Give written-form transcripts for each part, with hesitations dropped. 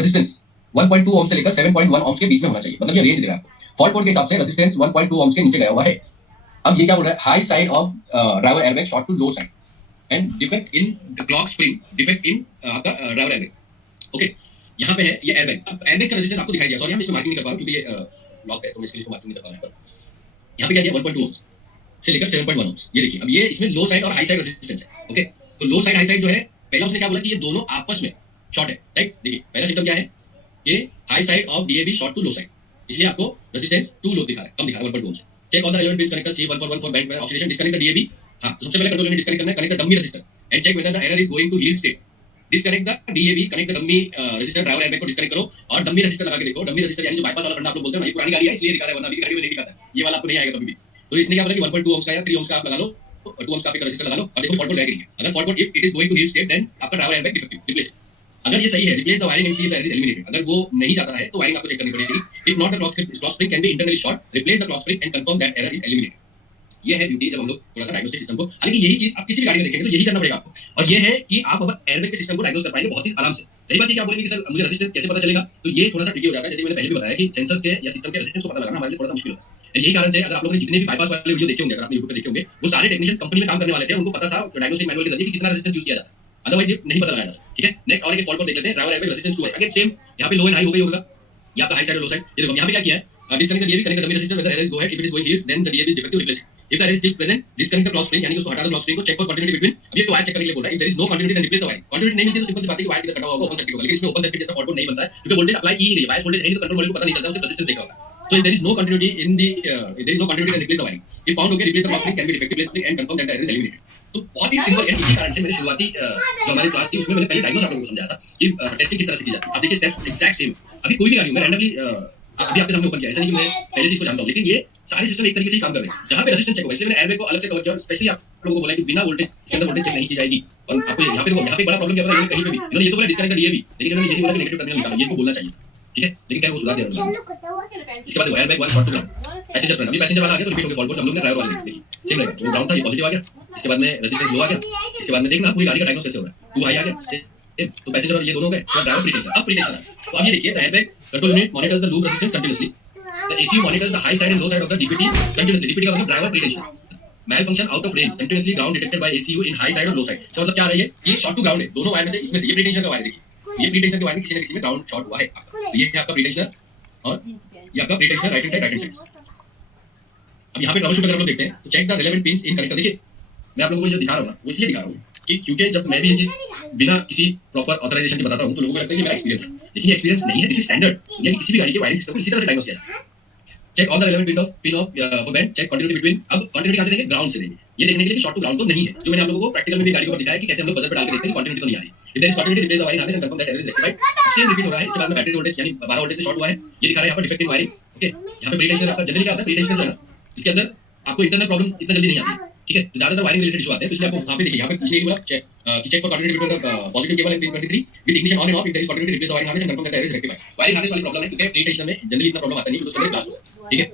Resistance 1.2 ओम से लेकर 7.1 ohms के बीच में होना चाहिए, मतलब ये रेंज दे रहा है आपको। फॉल्ट कोड के हिसाब से रेजिस्टेंस 1.2 ओम्स के नीचे गया हुआ है। अब ये क्या बोल रहा है, high side of driver airbag short to low side and defect in clock spring, defect in आपका ड्राइवर एयरबैग। ओके, यहाँ पे है ये एयरबैग। अब एयरबैग का रेजिस्टेंस आपको दिखाई दिया, सॉरी हम इसमें मार्किंग नहीं कर पा रहे क्योंकि ये लॉक है, तो मैं इसके लिए इसको मार्किंग नहीं कर पा रहा हूं। यहाँ पे क्या दिया 1.2 ओम्स से लेकर 7.1 ओम्स। ये देखिए, अब ये इसमें लो साइड और हाई साइड रेजिस्टेंस है। ओके, तो लो साइड हाई साइड जो है, पहला उसने क्या बोला कि ये दोनों आपस में शॉर्ट है, राइट। देखिए पहला सिस्टम क्या है, ये high side of DAB short to low side, इसलिए आपको रेजिस्टेंस 2 लो दिखा रहा है, कम दिखा रहा है 1.2 से। Check on the relevant pins connector C1414 bank में ऑक्सीडेशन डिस्कनेक्ट द डीएबी। हां, तो सबसे पहले कंट्रोल यूनिट डिस्कनेक्ट करना है, connect the dummy resistor and check whether the error is going to healed state. Disconnect the DAB, connect the dummy resistor, driver airbag को disconnect करो और dummy resistor लगा के देखो। डमी रेजिस्टर यानी जो बाईपास वाला फंडा आप लोग बोलते हैं ना, ये पुरानी गाड़ी है इसलिए दिखा रहा है, वरना अभी की गाड़ी में नहीं दिखाता, ये वाला आपको नहीं आएगा कभी भी। तो इसने क्या बोला कि 1.2 ओम्स का या 3 ओम्स का आप लगा लो, 2 ओम्स का आप रेजिस्टर लगा लो और देखो फॉल्ट कोड है कि नहीं। अगर fault code if it is going to healed state then आपका ड्राइवर एयरबैग डिफेक्टिव, रिप्लेस। अगर ये सही है, replace the wiring and see the error is eliminated. अगर वो नहीं जाता है तो वायरिंग आपको चेक करनी पड़ेगी। If not the clock spring can be internally short, replace the clock spring and confirm that error is eliminated. ये है ड्यूटी जब हम लोग थोड़ा सा डायग्नोस्टिक सिस्टम को, हालांकि यही चीज आप किसी भी गाड़ी में देखेंगे तो यही करना पड़ेगा आपको, और ये है कि आप अब एयरबैग के सिस्टम को डायग्नोस कर पाएंगे बहुत ही आराम से। रही बात ये क्या बोलेंगे कि सर मुझे रेजिस्टेंस कैसे पता चलेगा, तो ये थोड़ा सा ट्रिकी हो जाता है। जैसे मैंने पहले भी बताया कि सेंसर्स के या सिस्टम के रेजिस्टेंस को पता लगाना हमारे लिए थोड़ा सा मुश्किल होता है। यही कारण से अगर आप लोगों ने जितने भी बाईपास वाले वीडियो देखे होंगे, अगर आपने YouTube पे देखे होंगे, वो सारे टेक्नीशियंस कंपनी में काम करने वाले थे, उनको पता था डायग्नोस्टिक मैनुअल के जरिए कि कितना रेजिस्टेंस यूज किया जाता है, अदरवाइज ये नहीं पता लगाया जा सकता। ठीक है, नेक्स्ट और एक फॉल्ट कोड देख लेते हैं। ड्राइवर एयरबैग रेजिस्टेंस 2 है, अगेन सेम, यहाँ पे लो एंड हाई हो गई होगा, ये आपका हाई साइड और लो साइड। ये देखो यहाँ पे क्या किया है, disconnect the DAB, connect the dummy resistor, whether error is go ahead, if it is going here then the DAB is defective, replace it. If the error is still present, disconnect the clock spring, यानी कि उसको हटा दो clock spring को, check for continuity between. अब ये तो wire check करने के लिए बोल रहा है। If there is no continuity then replace the wiring। Continuity नहीं मिलती तो सिंपल सी बात है कि वायर किधर कटा हुआ होगा, ओपन सर्किट होगा, लेकिन इसमें ओपन सर्किट जैसा फॉल्ट नहीं बनता है क्योंकि वोल्टेज अप्लाई की ही नहीं है, बायस वोल्टेज है नहीं, तो कंट्रोल वॉल्यूम को पता नहीं चलता, उसे रेजिस्टेंस देखा होगा। So if there is no continuity in the there is no continuity then replace the wiring। If found okay, replace the clock spring can be defective, replace spring and confirm that the error is eliminated। तो बहुत ही simple है। इसी कारण से मैंने शुरुआती जो हमारी क्लास थी उसमें मैंने पहले डायग्नोस आप लोगों को समझाया था कि टेस्टिंग किस तरह से की जाती है। आप देखिए स्टेप्स एग्जैक्ट सेम। अभी कोई भी गाड़ी मैं रैंडमली अभी आपके सामने ओपन किया, ऐसा नहीं कि मैं पहले से इसको जानता हूं, लेकिन ये सारे सिस्टम एक तरीके से ही काम कर रहे हैं। जहां पे रेजिस्टेंस चेक होगा, इसलिए मैंने एयरबैग को अलग से कवर किया और स्पेशली आप लोगों को बोला कि बिना वोल्टेज इसके अंदर वोल्टेज चेक नहीं की जाएगी। और आपको यहाँ पे देखो, यहाँ पे बड़ा प्रॉब्लम क्या पता है, कहीं पे भी इन्होंने ये तो बोला डिस्कनेक्ट कर डीएबी, लेकिन इन्होंने ये नहीं बोला कि नेगेटिव टर्मिनल निकालो, ये इनको बोलना चाहिए। ठीक है, लेकिन क्या वो सुधार दिया उन्होंने। इसके बाद देखो airbag 1 short to ground, passenger front, अभी पैसेंजर वाला आ गया तो रिपीट हो गया फॉल्ट कोड। हम लोग ने ड्राइवर वाला देखिए सेम रहेगा, वो ग्राउंड था, ये पॉजिटिव आ गया, इसके बाद में रेजिस्टेंस लो आ गया, इसके बाद में देखना पूरी गाड़ी का डायग्नोस कैसे हो रहा है, 2 हाई आ गया, तो पैसेंजर और ये दोनों गए, तो ड्राइवर प्रीटेंशन, अब प्रीटेंशन है। तो अब ये देखिए, the airbag control unit monitors the loop resistance continuously, the ECU monitors the high side and low side of the DPT continuously। DPT का मतलब driver प्रीटेंशन, malfunction out of range, continuously ground detected by ECU in high side और low side। इसका मतलब क्या आ रही है, ये short to ground है, दोनों वायर में से, इसमें से ये प्रीटेंशन का वायर देखिए, ये प्रीटेंशन के वायर में किसी न किसी में ग्राउंड शॉर्ट हुआ है। तो ये है आपका प्रीटेंशन और ये आपका प्रीटेंशन राइट हैंड साइड। अब यहाँ पे ट्रबल शूट अगर हम लोग देखते हैं तो check the relevant pins in connector. देखिए मैं आप लोगों को जो दिखा रहा हूँ ना, वो इसलिए दिखा रहा हूँ कि क्योंकि जब मैं भी ये चीज बिना किसी प्रॉपर ऑथराइजेशन के बताता हूँ तो लोगों को लगता है कि मेरा एक्सपीरियंस है, लेकिन ये एक्सपीरियंस नहीं है, दिस इज स्टैंडर्ड। यानी किसी भी गाड़ी के वायरिंग सिस्टम को इसी तरह से डायग्नोस किया जाता है। Check all the relevant pin of for band, check continuity between. अब कंटिन्यूटी कहां से देंगे, ग्राउंड से देंगे, ये देखने के लिए कि शॉर्ट टू ग्राउंड तो नहीं है, जो मैंने आप लोगों को प्रैक्टिकल में भी गाड़ी के ऊपर दिखाया कि कैसे हम लोग बजर पे डाल के देखते हैं कंटिन्यूटी तो नहीं आ रही। If there is continuity replace the wiring harness and confirm that error is rectified. Same repeat हो रहा है, इसके बाद में बैटरी वोल्टेज यानी 12 वोल्टेज से शॉर्ट हुआ है, ये दिखा रहा है यहाँ पर डिफेक्ट इन वायरिंग। ओके, यहाँ पे प्रीटेंशन आपका जनरली क्या होता है, प्रीटेंशन जो है ना, इसके अंदर आपको इंटरनल प्रॉब्लम इतना जल्दी नहीं आती। ठीक है, तो ज्यादातर वायरिंग रिलेटेड इशू आते हैं, तो इसलिए आपको वहां पे देखिए, यहाँ पे कुछ नहीं बोला, check check for continuity between the positive cable and pin 23 with ignition on and off. If there is continuity replace the wiring harness and confirm that error is rectified. Wiring harness वाली problem है क्योंकि प्रीटेंशन में generally इतना problem आता नहीं, क्योंकि उसके अंदर ग्लास। ठीक है,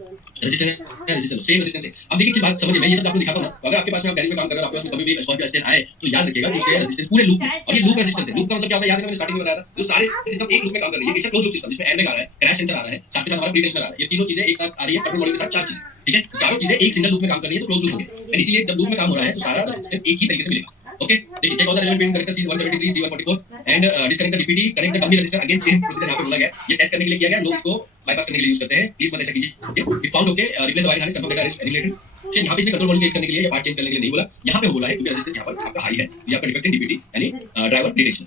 रेजिस्टेंस सेम रेजिस्टेंस है। अब देखिए एक चीज बात समझिए, मैं ये सब आपको दिखाता हूं ना, तो अगर आपके पास में आप गैरेज में काम कर रहे हो, आपके पास में कभी भी स्कॉर्पियो एस10 आए तो याद रखिएगा कि इसके रेजिस्टेंस पूरे लूप में, और ये लूप रेजिस्टेंस है। लूप का मतलब क्या होता है, याद है मैंने स्टार्टिंग में बताया था, जो सारे सिस्टम एक लूप में काम कर रही है। इससे क्लोज लूप सिस्टम जिसमें एयरबैग आ रहा है, क्रैश सेंसर आ रहा है, साथ के साथ हमारा प्रीटेंशन आ रहा है, ये तीनों चीजें एक साथ आ रही है कंट्रोल मॉड्यूल के साथ, 4 चीजें। ठीक है, चारों चीजें एक सिंगल लूप में काम कर रही है तो क्लोज लूप हो गया, एंड इसीलिए जब लूप में काम हो रहा है तो सारा रेजिस्टेंस एक ही तरीके से मिलेगा। ओके, देखिए check all the relevant pin connector C173 C144 and disconnect the DPT, connect the dummy resistor. Again same procedure यहां पे बोला गया है, ये टेस्ट करने के लिए किया गया, लोग इसको बाईपास करने के लिए यूज करते हैं, प्लीज मत ऐसा कीजिए। If found okay, replace the wiring harness, confirm that error is eliminated. Check यहाँ पे इसने कंट्रोल मॉड्यूल चेंज करने के लिए या पार्ट चेंज करने के लिए नहीं बोला, यहाँ पे बोला है क्योंकि रेजिस्टेंस यहाँ पर आपका हाई है, ये आपका डिफेक्ट इन DPT यानी ड्राइवर प्रीटेंशन।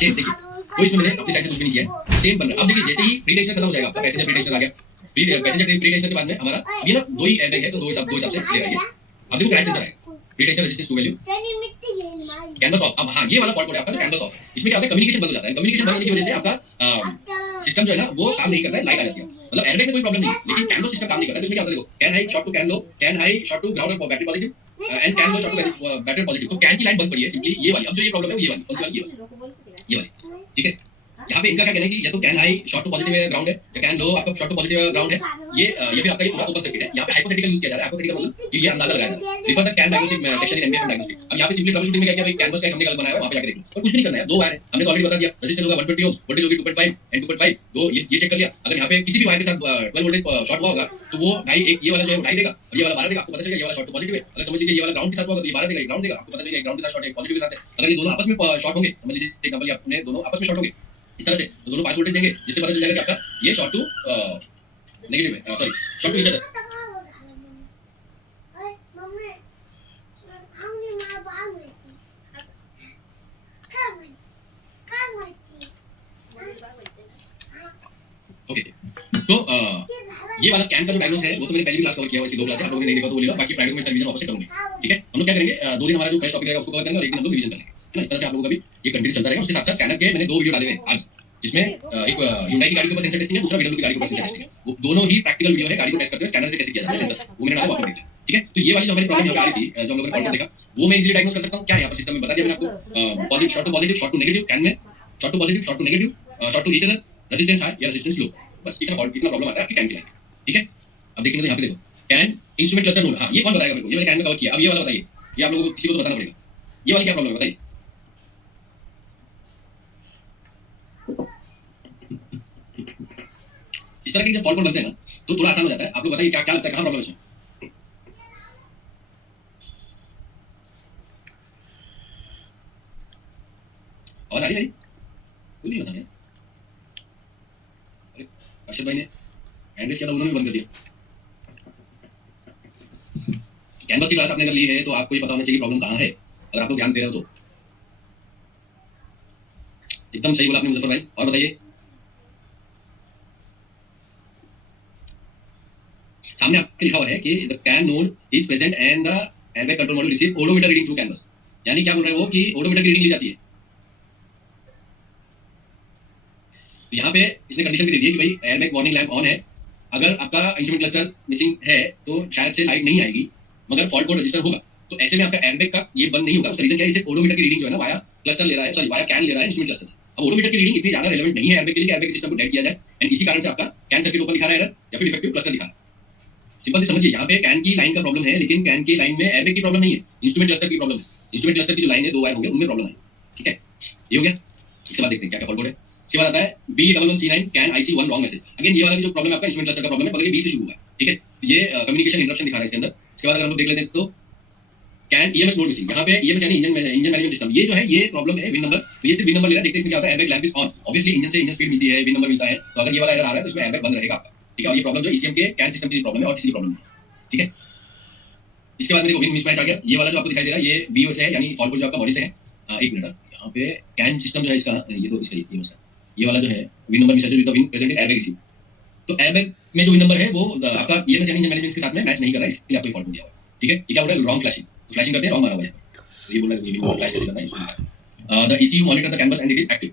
सेम देखिए, कोई इसमें मैंने अपनी साइड से कुछ भी नहीं किया है, सेम बन रहा है। अब देखिए जैसे ही प्रीटेंशन खत्म हो जाएगा, आपका पैसेंजर प्रीटेंशन आ गया, पैसेंजर प्रीटेंशन के बाद में हमारा ये ना दो ही एयरबैग है, तो दो हिसाब से लेगा ये। अब देखो क्रैश सेंसर है, pretension resistance to value, CAN bus off. अब हाँ, ये वाला फॉल्ट कोड है आपका, कैनवस ऑफ। इसमें क्या होता है, कम्युनिकेशन बंद हो जाता है। कम्युनिकेशन बंद होने की वजह से आपका सिस्टम जो है ना वो काम नहीं करता है, लाइट आ जाती है। मतलब एयरबैग में कोई प्रॉब्लम नहीं, लेकिन कैनवस सिस्टम काम नहीं करता है। इसमें क्या होता है, देखो CAN high short to CAN low, CAN high short to ground और battery positive and CAN low short to battery positive. तो कैन की लाइन बंद पड़ी है सिंपली, ये वाली। अब जो ये प्रॉब्लम है वो ये वाली, कौन सी वाली, ये वाली। ठीक है, यहाँ पे इनका क्या कहना है कि या तो CAN high short to positive ground है या कैन लो आपका शॉर्ट टू पॉजिटिव ग्राउंड है, ये या फिर आपका ये पूरा ओपन सर्किट है। यहाँ पे हाइपोथेटिकल यूज किया जा रहा है। हाइपोथेटिकल मतलब कि ये अंदाजा लगाया जा रहा है। Refer the can diagnostic section in MDF diagnostic. अब यहाँ पे सिंपली ट्रबल शूटिंग में क्या किया भाई, कैनवस का हमने कल बनाया है, वहां पे जाके देखो, और कुछ भी नहीं करना है। दो वायर है, हमने तो ऑलरेडी बता दिया, रेजिस्टेंस होगा 120 ओम, वोल्टेज होगी 2.5 एंड 2.5, दो ये चेक कर लिया। अगर यहाँ पे किसी भी वायर के साथ 12 वोल्टेज शॉर्ट हुआ होगा तो वो ढाई, एक ये वाला जो है ढाई देगा और ये वाला 12 देगा। आपको पता चलेगा ये वाला शॉर्ट पॉजिटिव है। अगर समझ लीजिए ये वाला ग्राउंड के साथ हुआ तो ये 12 देगा, ये ग्राउंड देगा, आपको पता चलेगा ग्राउंड के साथ शॉर्ट है, पॉजिटिव के साथ है। अगर ये दोनों आपस में शॉर्ट होंगे, समझ लीजिए एग्जांपल ये आपने दोनों आपस में शॉर्ट होंगे इस तरह से, तो दोनों 5 वोल्टेज देंगे, जिससे पता चल जाएगा कि आपका ये शॉर्ट टू नेगेटिव है, sorry short to each other. Okay, तो ये वाला कैन का जो डायग्नोस है वो तो मैंने पहली क्लास कवर किया हुआ है, इसकी 2 क्लास है, आप लोगों ने नहीं देखा तो वो लेगा। बाकी फ्राइडे को मैं इसका रिवीजन वापस से करूंगा, ठीक है। हम लोग क्या करेंगे, 2 दिन हमारा जो फ्रेश टॉपिक रहेगा उसको कवर करेंगे और एक दिन हम लोग रिवीजन करेंगे, है ना। इस तरह से आप लोगों का भी ये कंटिन्यू चलता रहेगा। उसके साथ साथ स्कैनर के मैंने 2 वीडियो डाले हुए हैं आज, जिसमें एक Hyundai की गाड़ी के ऊपर सेंसर टेस्टिंग है, दूसरा VW की गाड़ी के ऊपर सेंसर टेस्टिंग है। वो दोनों ही प्रैक्टिकल वीडियो है, गाड़ी को टेस्ट करते हुए स्कैनर से कैसे किया जाता है सेंसर, वो मैंने डाला, वापस देख लें, ठीक है। तो ये वाली जो हमारी प्रॉब्लम यहाँ पे आ रही थी, जो हम लोगों ने फॉल्ट देखा, वो मैं इजीली डायग्नोस कर सकता हूँ। क्या यहाँ पर सिस्टम में बता दिया मैंने आपको, positive short to positive, short to negative, CAN में short to positive, short to negative, short to each other, resistance high या रेजिस्टेंस लो, बस इतना फॉल्ट, इतना प्रॉब्लम आता है आपकी कैन के लिए, ठीक है। अब देखेंगे तो यहाँ पे देखो कैन इंस्ट्रूमेंट क्लस्टर नोड, हाँ ये कौन बताएगा मेरे को, ये मैंने कैन में कवर किया। अब ये वाला बताइए, ये आप लोगों को किसी को तो बताना पड़ेगा, ये वाली क्या प्रॉब्लम है बताइए। इस तरह के जब फॉल्ट कोड बनते हैं ना तो थोड़ा आसान हो जाता है। आप लोग बताइए क्या क्या लगता है, कहाँ प्रॉब्लम है इसमें। आवाज आ रही है मेरी, कोई नहीं बता रहे। अरे अर्षद भाई ने हैंड रेस किया था, उन्होंने बंद कर दिया। कैनवस की क्लास आपने अगर ली है तो आपको ये पता होना चाहिए प्रॉब्लम कहाँ है, अगर आप लोग ध्यान दे रहे हो तो। एकदम सही बोला आपने मुजफ्फर भाई। और बताइए, सामने आपके लिखा हुआ है कि the can node is present and the airbag control module receive odometer reading through canvas. यानी क्या बोल रहे हैं वो कि ओडोमीटर की रीडिंग ली जाती है। तो यहाँ पे इसने कंडीशन भी दे दी है कि भाई एयरबैग वार्निंग लैंप ऑन है, अगर आपका इंस्ट्रूमेंट क्लस्टर मिसिंग है तो शायद से लाइट नहीं आएगी, मगर फॉल्ट कोड रजिस्टर होगा। तो ऐसे में आपका एयरबैग का ये बंद नहीं होगा। उसका रीजन क्या है, सिर्फ ओडोमीटर की रीडिंग जो है ना वाया क्लस्टर ले रहा है, सॉरी वाया कैन ले रहा है इंस्ट्रूमेंट क्लस्टर से। अब ओडोमीटर की रीडिंग इतनी ज्यादा रेलेवेंट नहीं है एयरबैग के लिए कि एयरबैग सिस्टम को डेड किया जाए, एंड इसी कारण से आपका कैन सर्किट ओपन दिखा रहा है एरर या फिर डिफेक्टिव क्लस्टर दिखा रहा है। सिंपल से समझिए, यहाँ पे कैन की लाइन का प्रॉब्लम है, लेकिन कैन की लाइन में एयरबैग की प्रॉब्लम नहीं है, इंस्ट्रूमेंट क्लस्टर की प्रॉब्लम है। इंस्ट्रूमेंट क्लस्टर की जो लाइन है 2 वायर हो गए उनमें प्रॉब्लम है, ठीक है। ये हो गया। इसके बाद देखते हैं क्या क्या फॉल्ट कोड है। इसके बाद आता है B11C9 can IC1 wrong message. Again ये वाला भी जो प्रॉब्लम है आपका इंस्ट्रूमेंट क्लस्टर का प्रॉब्लम है, बगल ये B से शुरू हुआ है, ठीक है। ये कम्युनिकेशन इंटरप्शन दिखा रहा है इसके अंदर। इसके बाद अगर हम लोग देख लेते हैं तो कैन EMS नोड मिसिंग, यहाँ पे EMS यानी इंजन मैनेजमेंट सिस्टम, ये जो है ये प्रॉब्लम है विन नंबर। तो ये सिर्फ विन नंबर ले रहा है, देखते हैं इसमें क्या होता है। Airbag lamp is on, obviously engine से इंजन स्पीड मिलती है, विन नंबर मिलता है, तो अगर ये वाला एरर आ रहा है तो इसमें एयरबैग बंद रहेगा आपका, ठीक है। और ये प्रॉब्लम जो ECM के कैन सिस्टम की प्रॉब्लम है और किसी की प्रॉब्लम नहीं, ठीक है। इसके बाद मेरे को विन मिसमैच आ गया। ये वाला जो आपको दिखाई दे रहा है ये BO से है, यानी फॉल्ट कोड जो आपका बॉडी से है। एक मिनट, यहाँ पे कैन सिस्टम जो है इसका, ये तो इसका ये मसला, ये वाला जो है win number mismatch with the win present in airbag issue. तो एयरबैग में जो विन नंबर है वो आपका EMS यानी इंजन मैनेजमेंट के साथ में मैच नहीं कर रहा है, इसलिए आपको फॉल्ट दिया हुआ है, ठीक है। ये क्या बोल रहा है, रॉन्ग फ्लैशिंग, तो फ्लैशिंग करते हैं रॉन्ग मारा हुआ है। तो ये बोल रहा है ये विन फ्लैश कैसे करना है, the ECU monitor the canvas and it is active.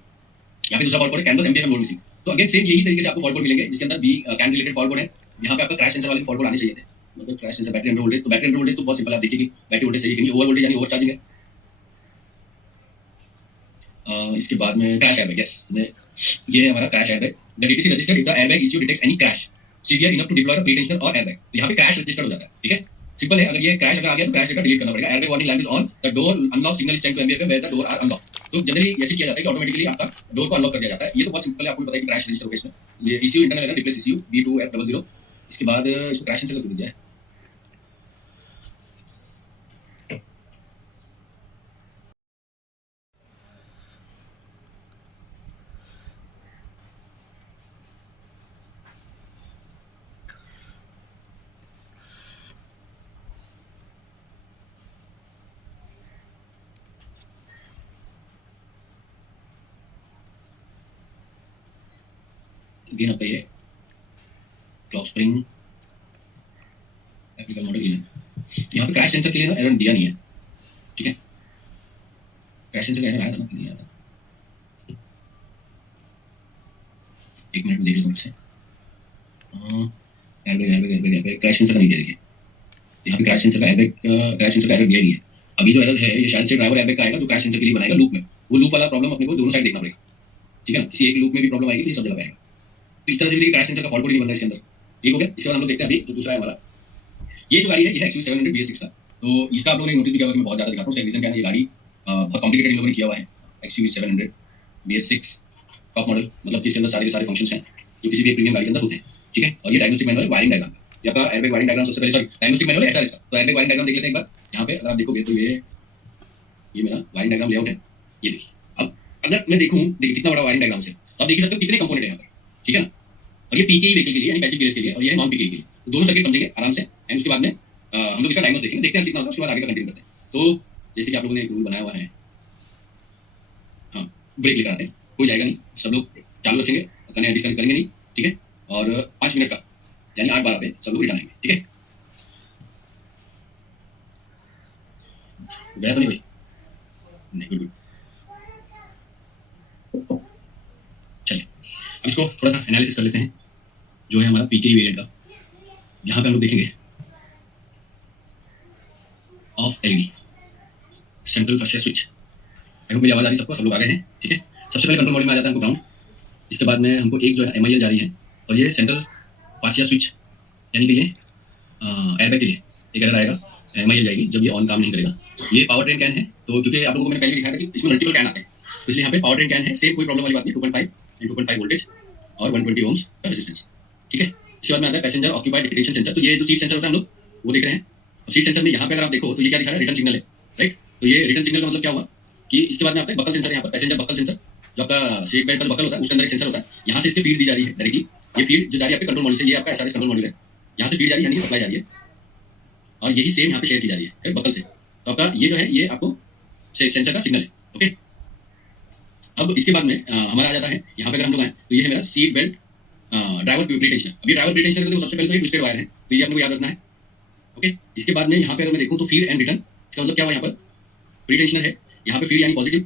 यहाँ पे दूसरा फॉल्ट कोड है कैनवस MTF नोड मिसिंग। तो अगेन सेम यही तरीके से आपको फॉल्ट कोड मिलेंगे, जिसके अंदर भी कैन रिलेटेड फॉल्ट कोड है। यहाँ पे आपका क्रैश सेंसर वाले फॉल्ट कोड आने चाहिए थे, मतलब crash sensor battery under voltage. तो बैटरी अंडर वोल्टेज तो बहुत सिंपल, आप देखिए कि बैटरी वोल्टेज सही है कि नहीं, ओवर वोल्टेज यानी ओवर चार्जिंग है। इसके बाद में क्रैश एयरबैग, यस ये है हमारा crash airbag. The DTC registered if the airbag issue detects any crash severe enough to deploy the pretensional और एयरबैग। तो यहाँ पे क्रैश रजिस्टर्ड हो जाता है, ठीक है। सिंपल है, अगर ये क्रैश अगर आ गया तो क्रैश डेटा डिलीट करना पड़ेगा। Airbag warning lamp is on, the door unlock signal is sent to MBFM where the door are unlock. तो जनरली ऐसे किया जाता है कि ऑटोमेटिकली आपका डोर को अनलॉक कर दिया जाता है। ये तो बहुत सिंपल है, आपको पता है कि क्रैश रजिस्टर होगा इसमें। ये ECU इंटरनल है, रिप्लेस ECU B2F00। इसके बाद इसको क्रैश सेंसर कर दिया है। अगेन आपका ये क्लॉक स्प्रिंग टेक्निकल मॉडल इन है। यहाँ पे क्रैश सेंसर के लिए ना एरर दिया नहीं है, ठीक है। क्रैश सेंसर का एरर आया था ना, नहीं आया था, एक मिनट में देख लो से। एयरबैग क्रैश सेंसर का नहीं दिया, देखिए यहाँ पे क्रैश सेंसर का एयरबैग क्रैश सेंसर का एरर दिया नहीं है। अभी जो एरर है ये शायद से ड्राइवर एयरबैग का आएगा, जो क्रैश सेंसर के लिए बनाएगा लूप में। वो लूप वाला प्रॉब्लम अपने को दोनों साइड देखना पड़ेगा। ठीक है ना, किसी एक लूप में भी प्रॉब्लम आएगी तो ये सब जगह आएगा। तो इस तरह से भी क्रैश सेंसर का फॉल्ट कोड नहीं बन रहा है इसके अंदर। ठीक हो गया। इसके बाद हम लोग देखते हैं अभी तो दूसरा है हमारा, ये जो गाड़ी है ये है XUV 700 BS6 का। तो इसका आप लोगों ने नोटिस भी किया होगा कि मैं बहुत ज़्यादा दिखाता हूँ। उसका रीजन क्या है, ये गाड़ी बहुत कॉम्प्लिकेटेड इन लोगों ने किया हुआ है। XUV 700 BS6 टॉप मॉडल, मतलब कि इसके अंदर सारे के सारे फंक्शंस हैं जो किसी भी एक प्रीमियम गाड़ी के अंदर होते हैं। ठीक है, और ये डायग्नोस्टिक मैनुअल है वायरिंग डायग्राम का। ये आपका एयरबैग वायरिंग डायग्राम सबसे पहले, सॉरी डायग्नोस्टिक मैनुअल है SRS का। तो एयरबैग वायरिंग डायग्राम देख लेते हैं एक बार। यहाँ पे अगर आप देखोगे तो ये मेरा वायरिंग डायग्राम लेआउट है। ये देखिए, अब अगर मैं देखूँ, देखिए कितना बड़ा वायरिंग डायग्राम है, तो आप देख सकते हो कितने कंपोनेंट है यहाँ पर। ठीक है ना, और ये पीकेई व्हीकल के लिए यानी पैसिव गियर्स के लिए, और ये है नॉन पीकेई के लिए। तो दोनों सर्किट समझेंगे आराम से, एंड उसके बाद में हम लोग इसका डायग्नोस देखेंगे, देखते हैं कितना होता है, उसके बाद आगे का कंटिन्यू करते हैं। तो जैसे कि आप लोगों ने एक रूल बनाया हुआ है, हाँ ब्रेक लेकर आते हैं, कोई जाएगा नहीं, सब लोग चालू रखेंगे, कनेक्ट डिस्कनेक्ट करेंगे नहीं। ठीक है, और 5 मिनट का यानी 8-12 पे सब लोग रिटर्न आएंगे। ठीक है, गया तो नहीं भाई? नहीं, गुड गुड। चलिए अब इसको थोड़ा सा एनालिसिस कर लेते हैं, जो है हमारा पीके वेरिएंट का। यहाँ पे हम लोग देखेंगे of LED central first switch. I hope मेरी आवाज़ आ रही सबको, सब लोग आ गए हैं। ठीक है, सबसे पहले कंट्रोल मॉड्यूल में आ जाता है हमको ग्राउंड। इसके बाद में हमको एक जो है MIL जा रही है, और ये सेंट्रल पासिया स्विच, यानी कि ये एयरबैग के लिए एक एरर आएगा, MIL जाएगी जब ये ऑन काम नहीं करेगा। ये पावर ट्रेन कैन है, तो क्योंकि आप लोगों को मैंने पहले दिखाया था कि इसमें मल्टीपल कैन आते हैं, तो इसलिए यहाँ पे पावर ट्रेन कैन है, सेम कोई प्रॉब्लम वाली बात नहीं। 2.5 वोल्टेज और 120 ओम्स का रेजिस्टेंस। ठीक है, इसके बाद में आता है पैसेंजर ऑक्यूपाइड डिटेक्शन सेंसर। तो ये जो सीट सेंसर होता है हम लोग वो देख रहे हैं। अब सीट सेंसर में यहाँ पे अगर आप देखो तो ये क्या दिखा रहा है, रिटर्न सिग्नल है, राइट। तो ये रिटर्न सिग्नल का मतलब क्या हुआ कि इसके बाद में आपका बकल सेंसर है, यहाँ पर पैसेंजर बकल सेंसर, जो आपका सीट बेल्ट पर बकल होता है उसके अंदर एक सेंसर होता है। यहाँ से इसकी फीड दी जा रही है डायरेक्टली, ये फीड जो जा रही है आपके कंट्रोल मॉड्यूल से, ये आपका SRS कंट्रोल मॉड्यूल है, यहाँ से फीड जा रही है यानी सप्लाई जा रही है, और यही सेम यहाँ पे शेयर की जा रही है बकल से। तो आपका ये जो है ये आपको सेंसर का सिग्नल है। ओके, अब इसके बाद में हमारा आ जाता है यहाँ पे, अगर हम लोग आए तो ये है मेरा सीट बेल्ट ड्राइवर प्रीटेंशनर। अभी ड्राइवर प्रीटेंशनर के लिए सबसे पहले तो ये ट्विस्टेड वायर है, तो ये आपको याद रखना है। ओके, इसके बाद में यहाँ पे अगर मैं देखूँ तो फीड एंड रिटर्न, इसका मतलब क्या हुआ, यहाँ पर प्रीटेंशनर है, यहाँ पे फीड यानी पॉजिटिव,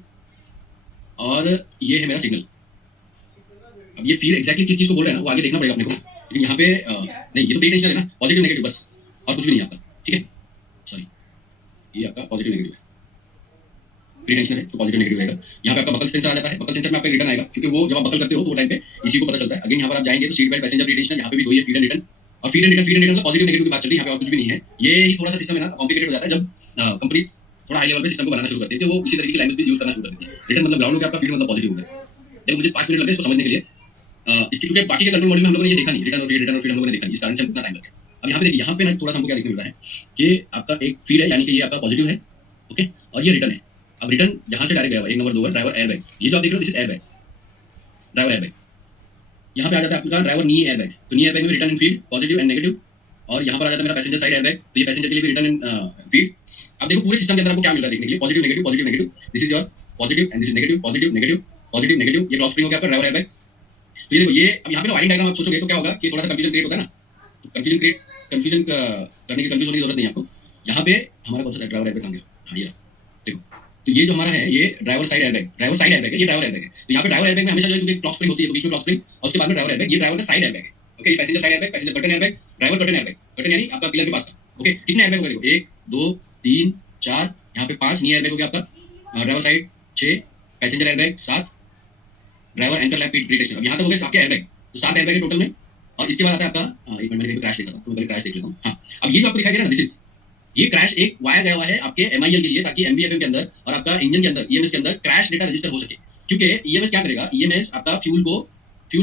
और ये है मेरा सिग्नल। अब ये फीड एक्जैक्टली किस चीज़ को बोल रहे हैं ना, वो आगे देखना पड़ेगा अपने को, लेकिन यहाँ पे नहीं, ये तो प्रीटेंशनर है ना, पॉजिटिव नेगेटिव बस, और कुछ भी नहीं आपका। ठीक है, सॉरी ये आपका पॉजिटिव नेगेटिव है, प्रीटेंशनर है तो पॉजिटिव नेगेटिव रहेगा। यहाँ पे आपका बकल सेंसर आ जाता है, बकल सेंसर में आपका रिटर्न आएगा, क्योंकि वो जब आप बकल करते हो तो वो टाइम पे इसी को पता चलता है। अगेन यहाँ पर आप जाएंगे तो सीट बेल्ट पैसेंजर प्रीटेंशनर, यहाँ पे भी दो ही फीड एंड रिटर्न, और फीड एंड रिटर्न मतलब पॉजिटिव नेगेटिव की बात चल रही है, यहाँ पे और कुछ भी नहीं है। ये ही थोड़ा सा सिस्टम है ना कॉम्प्लिकेटेड हो जाता है जब कंपनीज थोड़ा हाई लेवल पे सिस्टम को बनाना शुरू करती है, तो वो उसी तरीके की लैंग्वेज भी यूज करना शुरू कर देती है। रिटर्न मतलब ग्राउंड हो गया आपका, फीड मतलब पॉजिटिव हो गया। देखो मुझे 5 मिनट लगे इसको समझने के लिए, इसके क्योंकि बाकी के कंट्रोल मॉड्यूल में हम लोगों ने ये देखा नहीं, रिटर्न और फीड हम लोगों ने देखा नहीं, इस कारण से इतना टाइम लग गया। अब यहाँ पे देखिए, यहाँ पे ना थोड़ा सा हमको क्या देखने मिल रहा है कि आपका एक फीड है, यानी कि ये आपका पॉजिटिव है, ओके, और ये रिटर्न है। अब रिटर्न यहाँ से डायरेक्ट गया हुआ 1 नंबर 2 ड्राइवर एयरबैग, ये जो आप देख रहे हो this is airbag, driver airbag. यहाँ पे आ जाता है आपका ड्राइवर नी एयरबैग, तो नी एयरबैग में return in feed positive and negative, और यहाँ पर आ जाता है मेरा पैसेंजर साइड एयरबैग, तो ये पैसेंजर के लिए भी रिटर्न इन फीड। अब देखो पूरे सिस्टम के अंदर आपको क्या मिल रहा है देखने के लिए, positive negative positive negative, this is your positive and this is negative positive negative positive negative, ये क्रॉस स्प्रिंग हो गया आपका ड्राइवर एयरबैग। तो ये देखो, ये अब यहाँ पे वायरिंग डायग्राम आप सोचोगे तो क्या होगा कि थोड़ा सा कंफ्यूजन क्रिएट होता है ना, तो कंफ्यूजन करने की कंफ्यूज होने की जरूरत नहीं है आपको। यहाँ पे हमारा कौन सा ड्राइवर एयरबैग कहाँ गया, हाँ ये देखो, तो ये जो हमारा है ये ड्राइवर साइड एयरबैग है, ये ड्राइवर एयरबैग है। तो यहाँ पे ड्राइवर एयरबैग में हमेशा जो है क्लॉक स्प्रिंग होती है, तो बीच में क्लॉक स्प्रिंग, और उसके बाद में ड्राइवर एयरबैग, ये ड्राइवर का साइड एयरबैग है। ओके, ये passenger side airbag, passenger curtain airbag, driver curtain airbag, curtain यानी आपका पिलर के पास का। ओके, कितने एयरबैग हो गए देखो, 1 2 3 4, यहाँ पे 5 नी एयरबैग हो गया आपका, driver side 6, passenger airbag 7, driver anchor lap pretension. अब यहाँ तक हो गए आपके एयरबैग, तो 7 एयरबैग है टोटल में। और इसके बाद आता है आपका एक मिनट, मैंने क्रैश देखा था तो मैं क्रैश देख लेता हूँ। हाँ, अब ये जो आपको दिखाई दे रहा है ना, दिस इज ये क्रैश एक वायर गया हुआ है आपके MIL के लिए, ताकि MBFM के अंदर और आपका इंजन के अंदर EMS के अंदर क्रैश डेटा रजिस्टर हो सके। क्योंकि EMS क्या करेगा, EMS आपका फ्यूल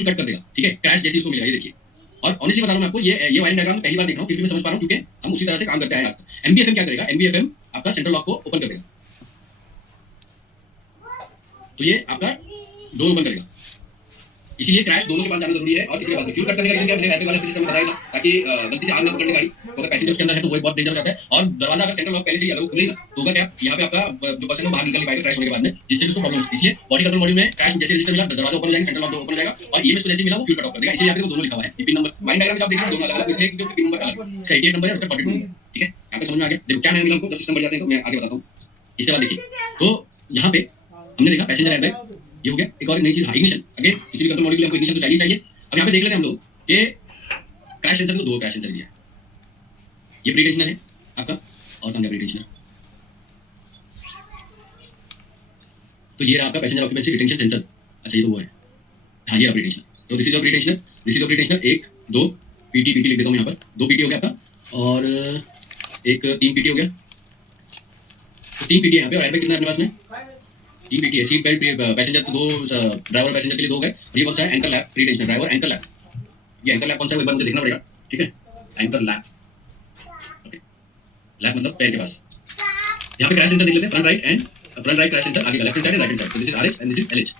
कट कर देगा। ठीक है, क्रैश जैसे इसको मिलेगा, ये देखिए। और ऑनेस्टली बता रहा हूं मैं आपको, ये वायरिंग डायग्राम पहली बार देख रहा हूं, फिर भी मैं समझ पा रहा हूं क्योंकि हम उसी तरह से काम करते हैं आज तक। MBFM क्या करेगा, MBFM आपका सेंट्रल लॉक को ओपन कर देगा, तो ये आपका डोर ओपन करेगा, इसीलिए क्रैश दोनों के पास जाना जरूरी है। और किसी के पास फ्यूल कट करने का रीजन क्या, मैंने एयरबैग वाला सिस्टम बताया था, ताकि गलती से आग ना पकड़ने गाड़ी, तो अगर पैसेंजर के अंदर है तो वो बहुत डेंजर हो जाता है। और दरवाजा अगर सेंट्रल लॉक पहले से ही अगर वो खुलेगा तो होगा क्या, यहाँ पे आपका जो पर्सन बाहर निकल पाएगा क्रैश होने के बाद में, जिससे उसको प्रॉब्लम होती है। इसलिए बॉडी कंट्रोल मॉड्यूल में क्रैश जैसे रजिस्टर मिला, दरवाजा ओपन हो जाएगा, सेंट्रल लॉक ओपन हो जाएगा, और EMS को जैसे मिला वो फ्यूल कट ऑफ कर देगा। इसलिए यहाँ पे दोनों लिखा हुआ है, पिन नंबर वायरिंग डायग्राम में आप देखिए दोनों अलग अलग, इसलिए क्योंकि पिन नंबर अलग, इसका 88 नंबर है, उसका 42 नंबर। ठीक है, यहाँ पे समझ में आ गया। देखो क्या मिला हमको, जब सिस्टम बढ़ जाते हैं तो मैं आगे बताता हूँ। इसके बाद देखिए, तो यहाँ पे हमने देखा पैसेंजर एयरबैग, ये हो गया। एक और नई चीज, इग्निशन। अगेन किसी भी कंट्रोल मॉड्यूल के लिए हमको इग्निशन तो चाहिए। अब यहाँ पे देख लेते हैं हम लोग कि क्रैश सेंसर को 2 क्रैश सेंसर दिया है, ये प्रीटेंशनर है आपका, और कौन है प्रीटेंशनर, तो ये रहा आपका पैसेंजर ऑक्यूपेंसी डिटेक्शन सेंसर। अच्छा, ये तो वो है, हाँ ये प्री टेंशनर, तो this is your pre tensioner, this is your pre tensioner. 1 2 PT PT लिख देता हूँ यहाँ पर, 2 पीटी हो गया आपका, और एक 3 पीटी हो गया, तो 3 पीटी है यहाँ पे। और एयरबैग कितना है अपने पास में? 3 पीटी है। सीट बेल्ट पैसेंजर तो 2, ड्राइवर पैसेंजर के लिए 2 हो गए। और ये कौन सा है? Anchor lap pre tensioner driver anchor lap. ये एंकर लैप कौन सा है एक बार मुझे देखना पड़ेगा, ठीक है। एंकर लैप, ओके, लैप मतलब पैर के पास। यहाँ पे क्रैश सेंसर देख लेते हैं, फ्रंट राइट क्रैश सेंसर, आगे का left hand side and right hand side. तो this is RH and this is LH.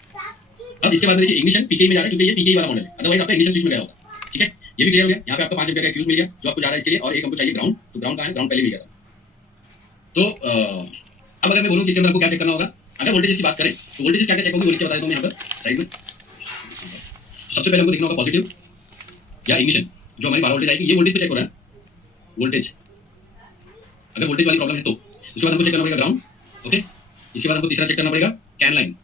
अब इसके बाद में देखिए इग्निशन पीके में जा रहा है, क्योंकि ये पीके वाला मॉडल है, अदरवाइज आपका इग्निशन स्विच में गया होता, ठीक है। ये भी क्लियर हो गया। यहाँ पे आपको 5 एम्पीयर का फ्यूज मिल गया जो आपको जा रहा है इसके लिए, और एक हमको चाहिए ग्राउंड, तो ग्राउंड कहाँ है? ग्राउंड पहले मिल गया था। तो अब अगर मैं बोलूँ कि इसके अंदर आपको क्या चेक करना होगा, अगर वोल्टेज की बात करें तो वोल्टेज क्या क्या चेक होगी वो लिख के बता देता हूँ मैं यहाँ पर साइड में। सबसे पहले हमको देखना होगा पॉजिटिव या इग्निशन, जो हमारी 12 वोल्टेज आएगी, ये वोल्टेज पे चेक हो रहा है, वोल्टेज, अगर वोल्टेज वाली प्रॉब्लम है तो। उसके बाद हमको चेक करना पड़ेगा ग्राउंड, ओके। इसके बाद हमको तीसरा चेक करना पड़ेगा कैन लाइन,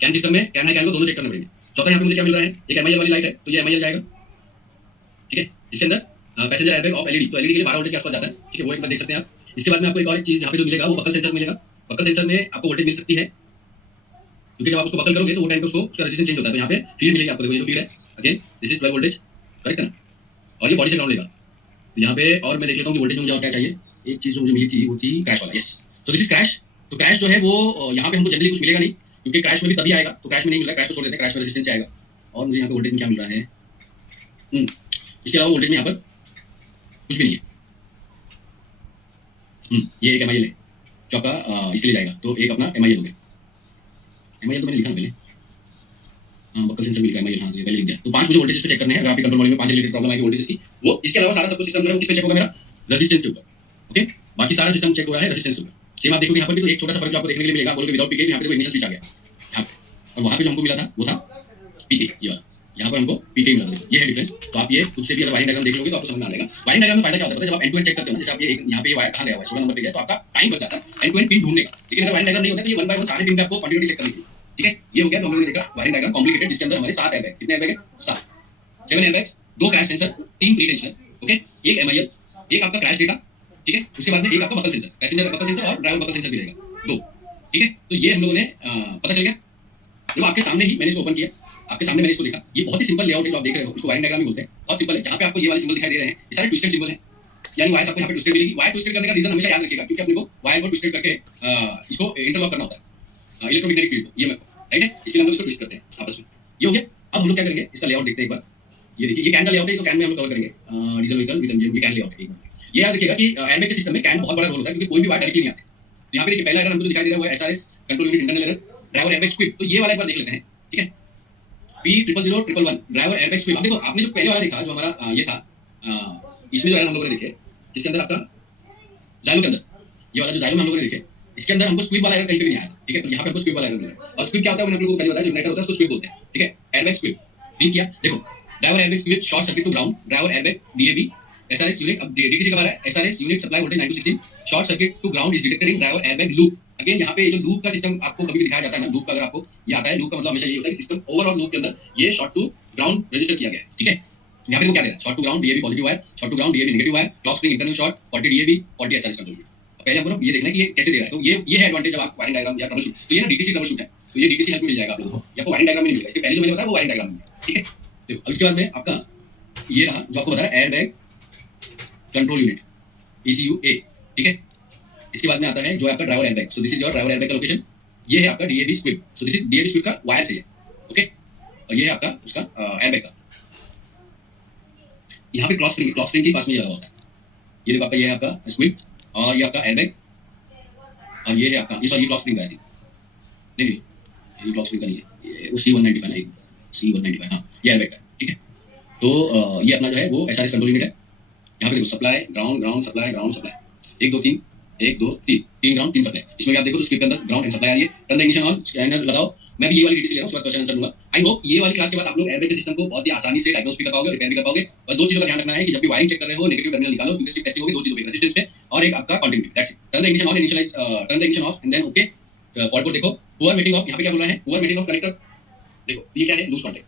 कैन सिस्टम में कैन है कैन लो दोनों चेक करने पड़ेंगे। चौथा यहाँ पे मुझे क्या मिल रहा है? एक एमआईएल वाली लाइट है, तो ये एमआईएल जाएगा, ठीक है। इसके अंदर पैसेंजर एयरबैग ऑफ एलईडी, तो एलईडी के लिए 12 वोल्टेज के आसपास जाता है, ठीक है, वो एक बार देख सकते हैं आप। इसके बाद में आपको एक और चीज यहाँ पे जो मिलेगा वो बकल सेंसर मिलेगा। बकल सेंसर में आपको वोल्टेज मिल सकती है, क्योंकि जब आप उसको बकल करोगे तो वो टाइम पे उसका रेजिस्टेंस चेंज होता है। तो यहाँ पे फीड मिलेगी आपको, देखो ये जो फीड है, again this is 12 voltage, correct है ना, और ये बॉडी से ग्राउंड लेगा। तो यहाँ पे और मैं देख लेता हूँ कि वोल्टेज मुझे और क्या चाहिए। एक चीज जो मुझे मिली थी वो थी क्रैश वाला, यस। तो दिस इज क्रैश। तो क्रैश जो है वो यहाँ पे हमको जनरली कुछ मिलेगा नहीं, क्योंकि क्रैश में भी तभी आएगा, तो क्रैश में नहीं मिल रहा है, क्रैश को छोड़ देते हैं, क्रैश में रेजिस्टेंस से आएगा। और मुझे यहाँ पे वोल्टेज में क्या मिल रहा है? इसके अलावा वोल्टेज में यहाँ पर कुछ भी नहीं है। ये एक एमआईएल है जो आपका इसके लिए जाएगा, तो एक अपना एमआईएल हो गया। एमआईएल तो मैंने लिखा पहले, हाँ बकल सेंसर भी लिखा एमआईएल, हाँ तो ये पहले लिख दिया। तो 5 मुझे वोल्टेज पे चेक करने हैं। अगर आपके कंट्रोल मॉड्यूल में 5 रिलेटेड प्रॉब्लम आएगी वोल्टेज की, वो इसके अलावा सारा सब कुछ सिस्टम जो है वो किस पे चेक होगा? मेरा रेजिस्टेंस के ऊपर, ओके। बाकी सारा सिस्टम चेक हो रहा है रेजिस्टेंस के ऊपर। सेम आप देखोगे यहाँ पर भी, तो एक छोटा सा फर्क जो आपको देखने के लिए मिलेगा, बोलोगे विदाउट पीके, यहाँ पे इग्निशन स्विच आ गया यहाँ पे, और वहाँ पे जो हमको मिला था वो था पीके, ये वाला। यहाँ पर हमको पीके मिला था, ये है डिफरेंस। तो आप ये खुद से भी अगर वायरिंग डायग्राम देख लोगे तो आपको समझ में आ जाएगा। वायरिंग डायग्राम में फायदा क्या होता है? जब आप एंड टू एंड चेक करते हो ना, जैसे आप ये यहाँ पे वायर कहाँ गया हुआ है 16 नंबर पे गया, तो आपका टाइम बच जाता है एंड टू एंड पिन ढूंढने का। लेकिन अगर वायरिंग डायग्राम नहीं होता तो ये 1 बाय 1 सारे पिन पे आपको कंटिन्यूटी चेक करनी थी, ठीक है। ये हो गया। तो हम लोगों ने देखा वायरिंग डायग्राम कॉम्प्लिकेटेड, जिसके अंदर हमारे 7 एयरबैग, कितने एयरबैग है? 7 airbags, 2 crash sensor, 3 pre tensioner, okay, एक एमआईएल, एक आपका क्रैश डेटा, ठीक है। उसके बाद में एक आपका buckle sensor, passenger buckle sensor और ड्राइवर बकल सेंसर भी रहेगा, 2, ठीक है। तो ये हम लोगों ने पता चल गया। जो आपके सामने ही मैंने इसको ओपन किया, आपके सामने मैंने इसको देखा। ये बहुत ही सिंपल लेआउट है जो आप देख रहे हो, इसको वायरिंग डायग्राम भी बोलते हैं। बहुत सिंपल है। जहाँ पे आपको ये वाले सिंबल दिखाई दे रहे हैं, ये सारे ट्विस्टेड सिंबल हैं, यानी वायर आपको यहाँ पे ट्विस्टेड मिलेगी। वायर ट्विस्टेड करने का रीजन हमेशा याद रखिएगा, क्योंकि अपने को वायर को ट्विस्टेड करके इसको इंटरलॉक करना होता है, इलेक्ट्रोमैग्नेटिक फील्ड को, ये राइट है। इसके लिए हम लोग इसको ट्विस्ट करते हैं आपस में। ये हो गया। अब हम लोग क्या करेंगे, इसका लेआउट देखते हैं एक बार। ये देखिए, ये कैन का लेआउट है, तो कैन में हम कवर करेंगे डीजल व्हीकल विद इंजन, ये कैन लेआउट है। ये याद रखिएगा कि एयरबैग के सिस्टम में कैन बहुत बड़ा रोल होता है, क्योंकि कोई भी वायर डायरेक्टली नहीं आती। तो यहाँ पे देखिए पहला एरर हमको दिखाई दे रहा है वो SRS control unit internal error, driver airbag squib. तो ये वाला एक बार देख लेते हैं, ठीक है। P0001 driver airbag squib. अब देखो आपने जो पहले वाला देखा जो हमारा ये था, इसमें जो एरर हम लोगों ने देखे, इसके अंदर आपका जाइलो के अंदर, ये वाला जो जाइलो हम लोगों ने देखे, इसके अंदर हमको स्क्विप वाला एरर कहीं पे भी नहीं आया, ठीक है। तो यहाँ पे हमको स्क्विप वाला एरर मिला है। और स्क्विप क्या होता है मैंने आप लोगों को पहले बताया, जो इग्नाइटर होता है उसको स्क्विप बोलते हैं, ठीक है। एयरबैग स्क्विप क्लिक किया, देखो driver airbag squib short circuit to ground, driver airbag DAB SRS unit. अब डीटीसी का बारे है, SRS unit supply voltage 9 to 16, short circuit to ground is detected in driver airbag loop. Again यहाँ पे ये जो लूप का सिस्टम आपको कभी भी दिखाया जाता है ना, लूप का अगर आपको ये आता है, लूप का मतलब हमेशा ये होता है कि सिस्टम ओवरऑल लूप के अंदर ये शॉर्ट टू ग्राउंड रजिस्टर किया गया है, ठीक है। यहाँ पे वो क्या दे रहा है, short to ground DAB positive wire, short to ground DAB negative wire, clock spring internal short 40 DAB 40 SRS control. पहले हमको ये देखना है कि ये कैसे दे रहा है। तो ये है एडवांटेज जब आप वायरिंग डायग्राम या ट्रबल शूट, तो ये ना डीटीसी ट्रबल शूट है, तो ये डीटीसी हेल्प मिल जाएगा आप लोगों को, या आपको वायरिंग डायग्राम में नहीं मिलेगा। इसके पहले जो मैंने बताया वो वायरिंग डायग्राम में है, ठीक है। देखो अब इसके बाद में आपका ये रहा जो आपको बताया एयरबैग कंट्रोल यूनिट ECUA, ठीक है। इसके बाद में आता है जो आपका driver airbag. So this is your driver airbag का लोकेशन। ये है आपका DAB squib. So this is DAB squib का वायर से है, ओके। और ये है आपका उसका एयरबैग का। यहाँ पे क्लॉक स्प्रिंग के पास में लगा होता है। ये देखो आपका ये है आपका स्क्विप, और ये आपका एयरबैग, और ये है आपका ये सॉरी क्लॉक स्प्रिंग का है, नहीं ये क्लॉक स्प्रिंग का नहीं है, ये वो C195 है, C195, हाँ ये एयरबैग का, ठीक है। तो ये अपना जो है वो एसआरएस कंट्रोल यूनिट है। यहाँ पे देखो supply ground ground supply ground supply, 1 2 3 1 2 3 3 ground 3 supply. इसमें भी आप देखो तो स्क्रिप्ट के अंदर ग्राउंड एंड सप्लाई आ रही है। Turn the ignition on, scanner लगाओ। मैं भी ये वाली डीटेल्स ले रहा हूं, उसके बाद क्वेश्चन आंसर दूंगा। आई होप ये वाली क्लास के बाद आप लोग एयरबैग के सिस्टम को बहुत ही आसानी से डायग्नोस भी कर पाओगे, रिपेयर भी कर पाओगे। बस 2 चीजों का ध्यान रखना है कि जब भी वायरिंग चेक कर रहे हो नेगेटिव टर्मिनल निकालो, क्योंकि सिर्फ टेस्टिंग होगी 2 चीजों पे, रेजिस्टेंस पे और एक आपका continuity, that's it. Turn the ignition on, initialize turn the ignition off and then okay. Fault code देखो, पुअर मीटिंग ऑफ, यहाँ पे क्या बोल रहा है, पुअर मीटिंग ऑफ कनेक्टर। देखो ये क्या है, लूज कॉन्टैक्ट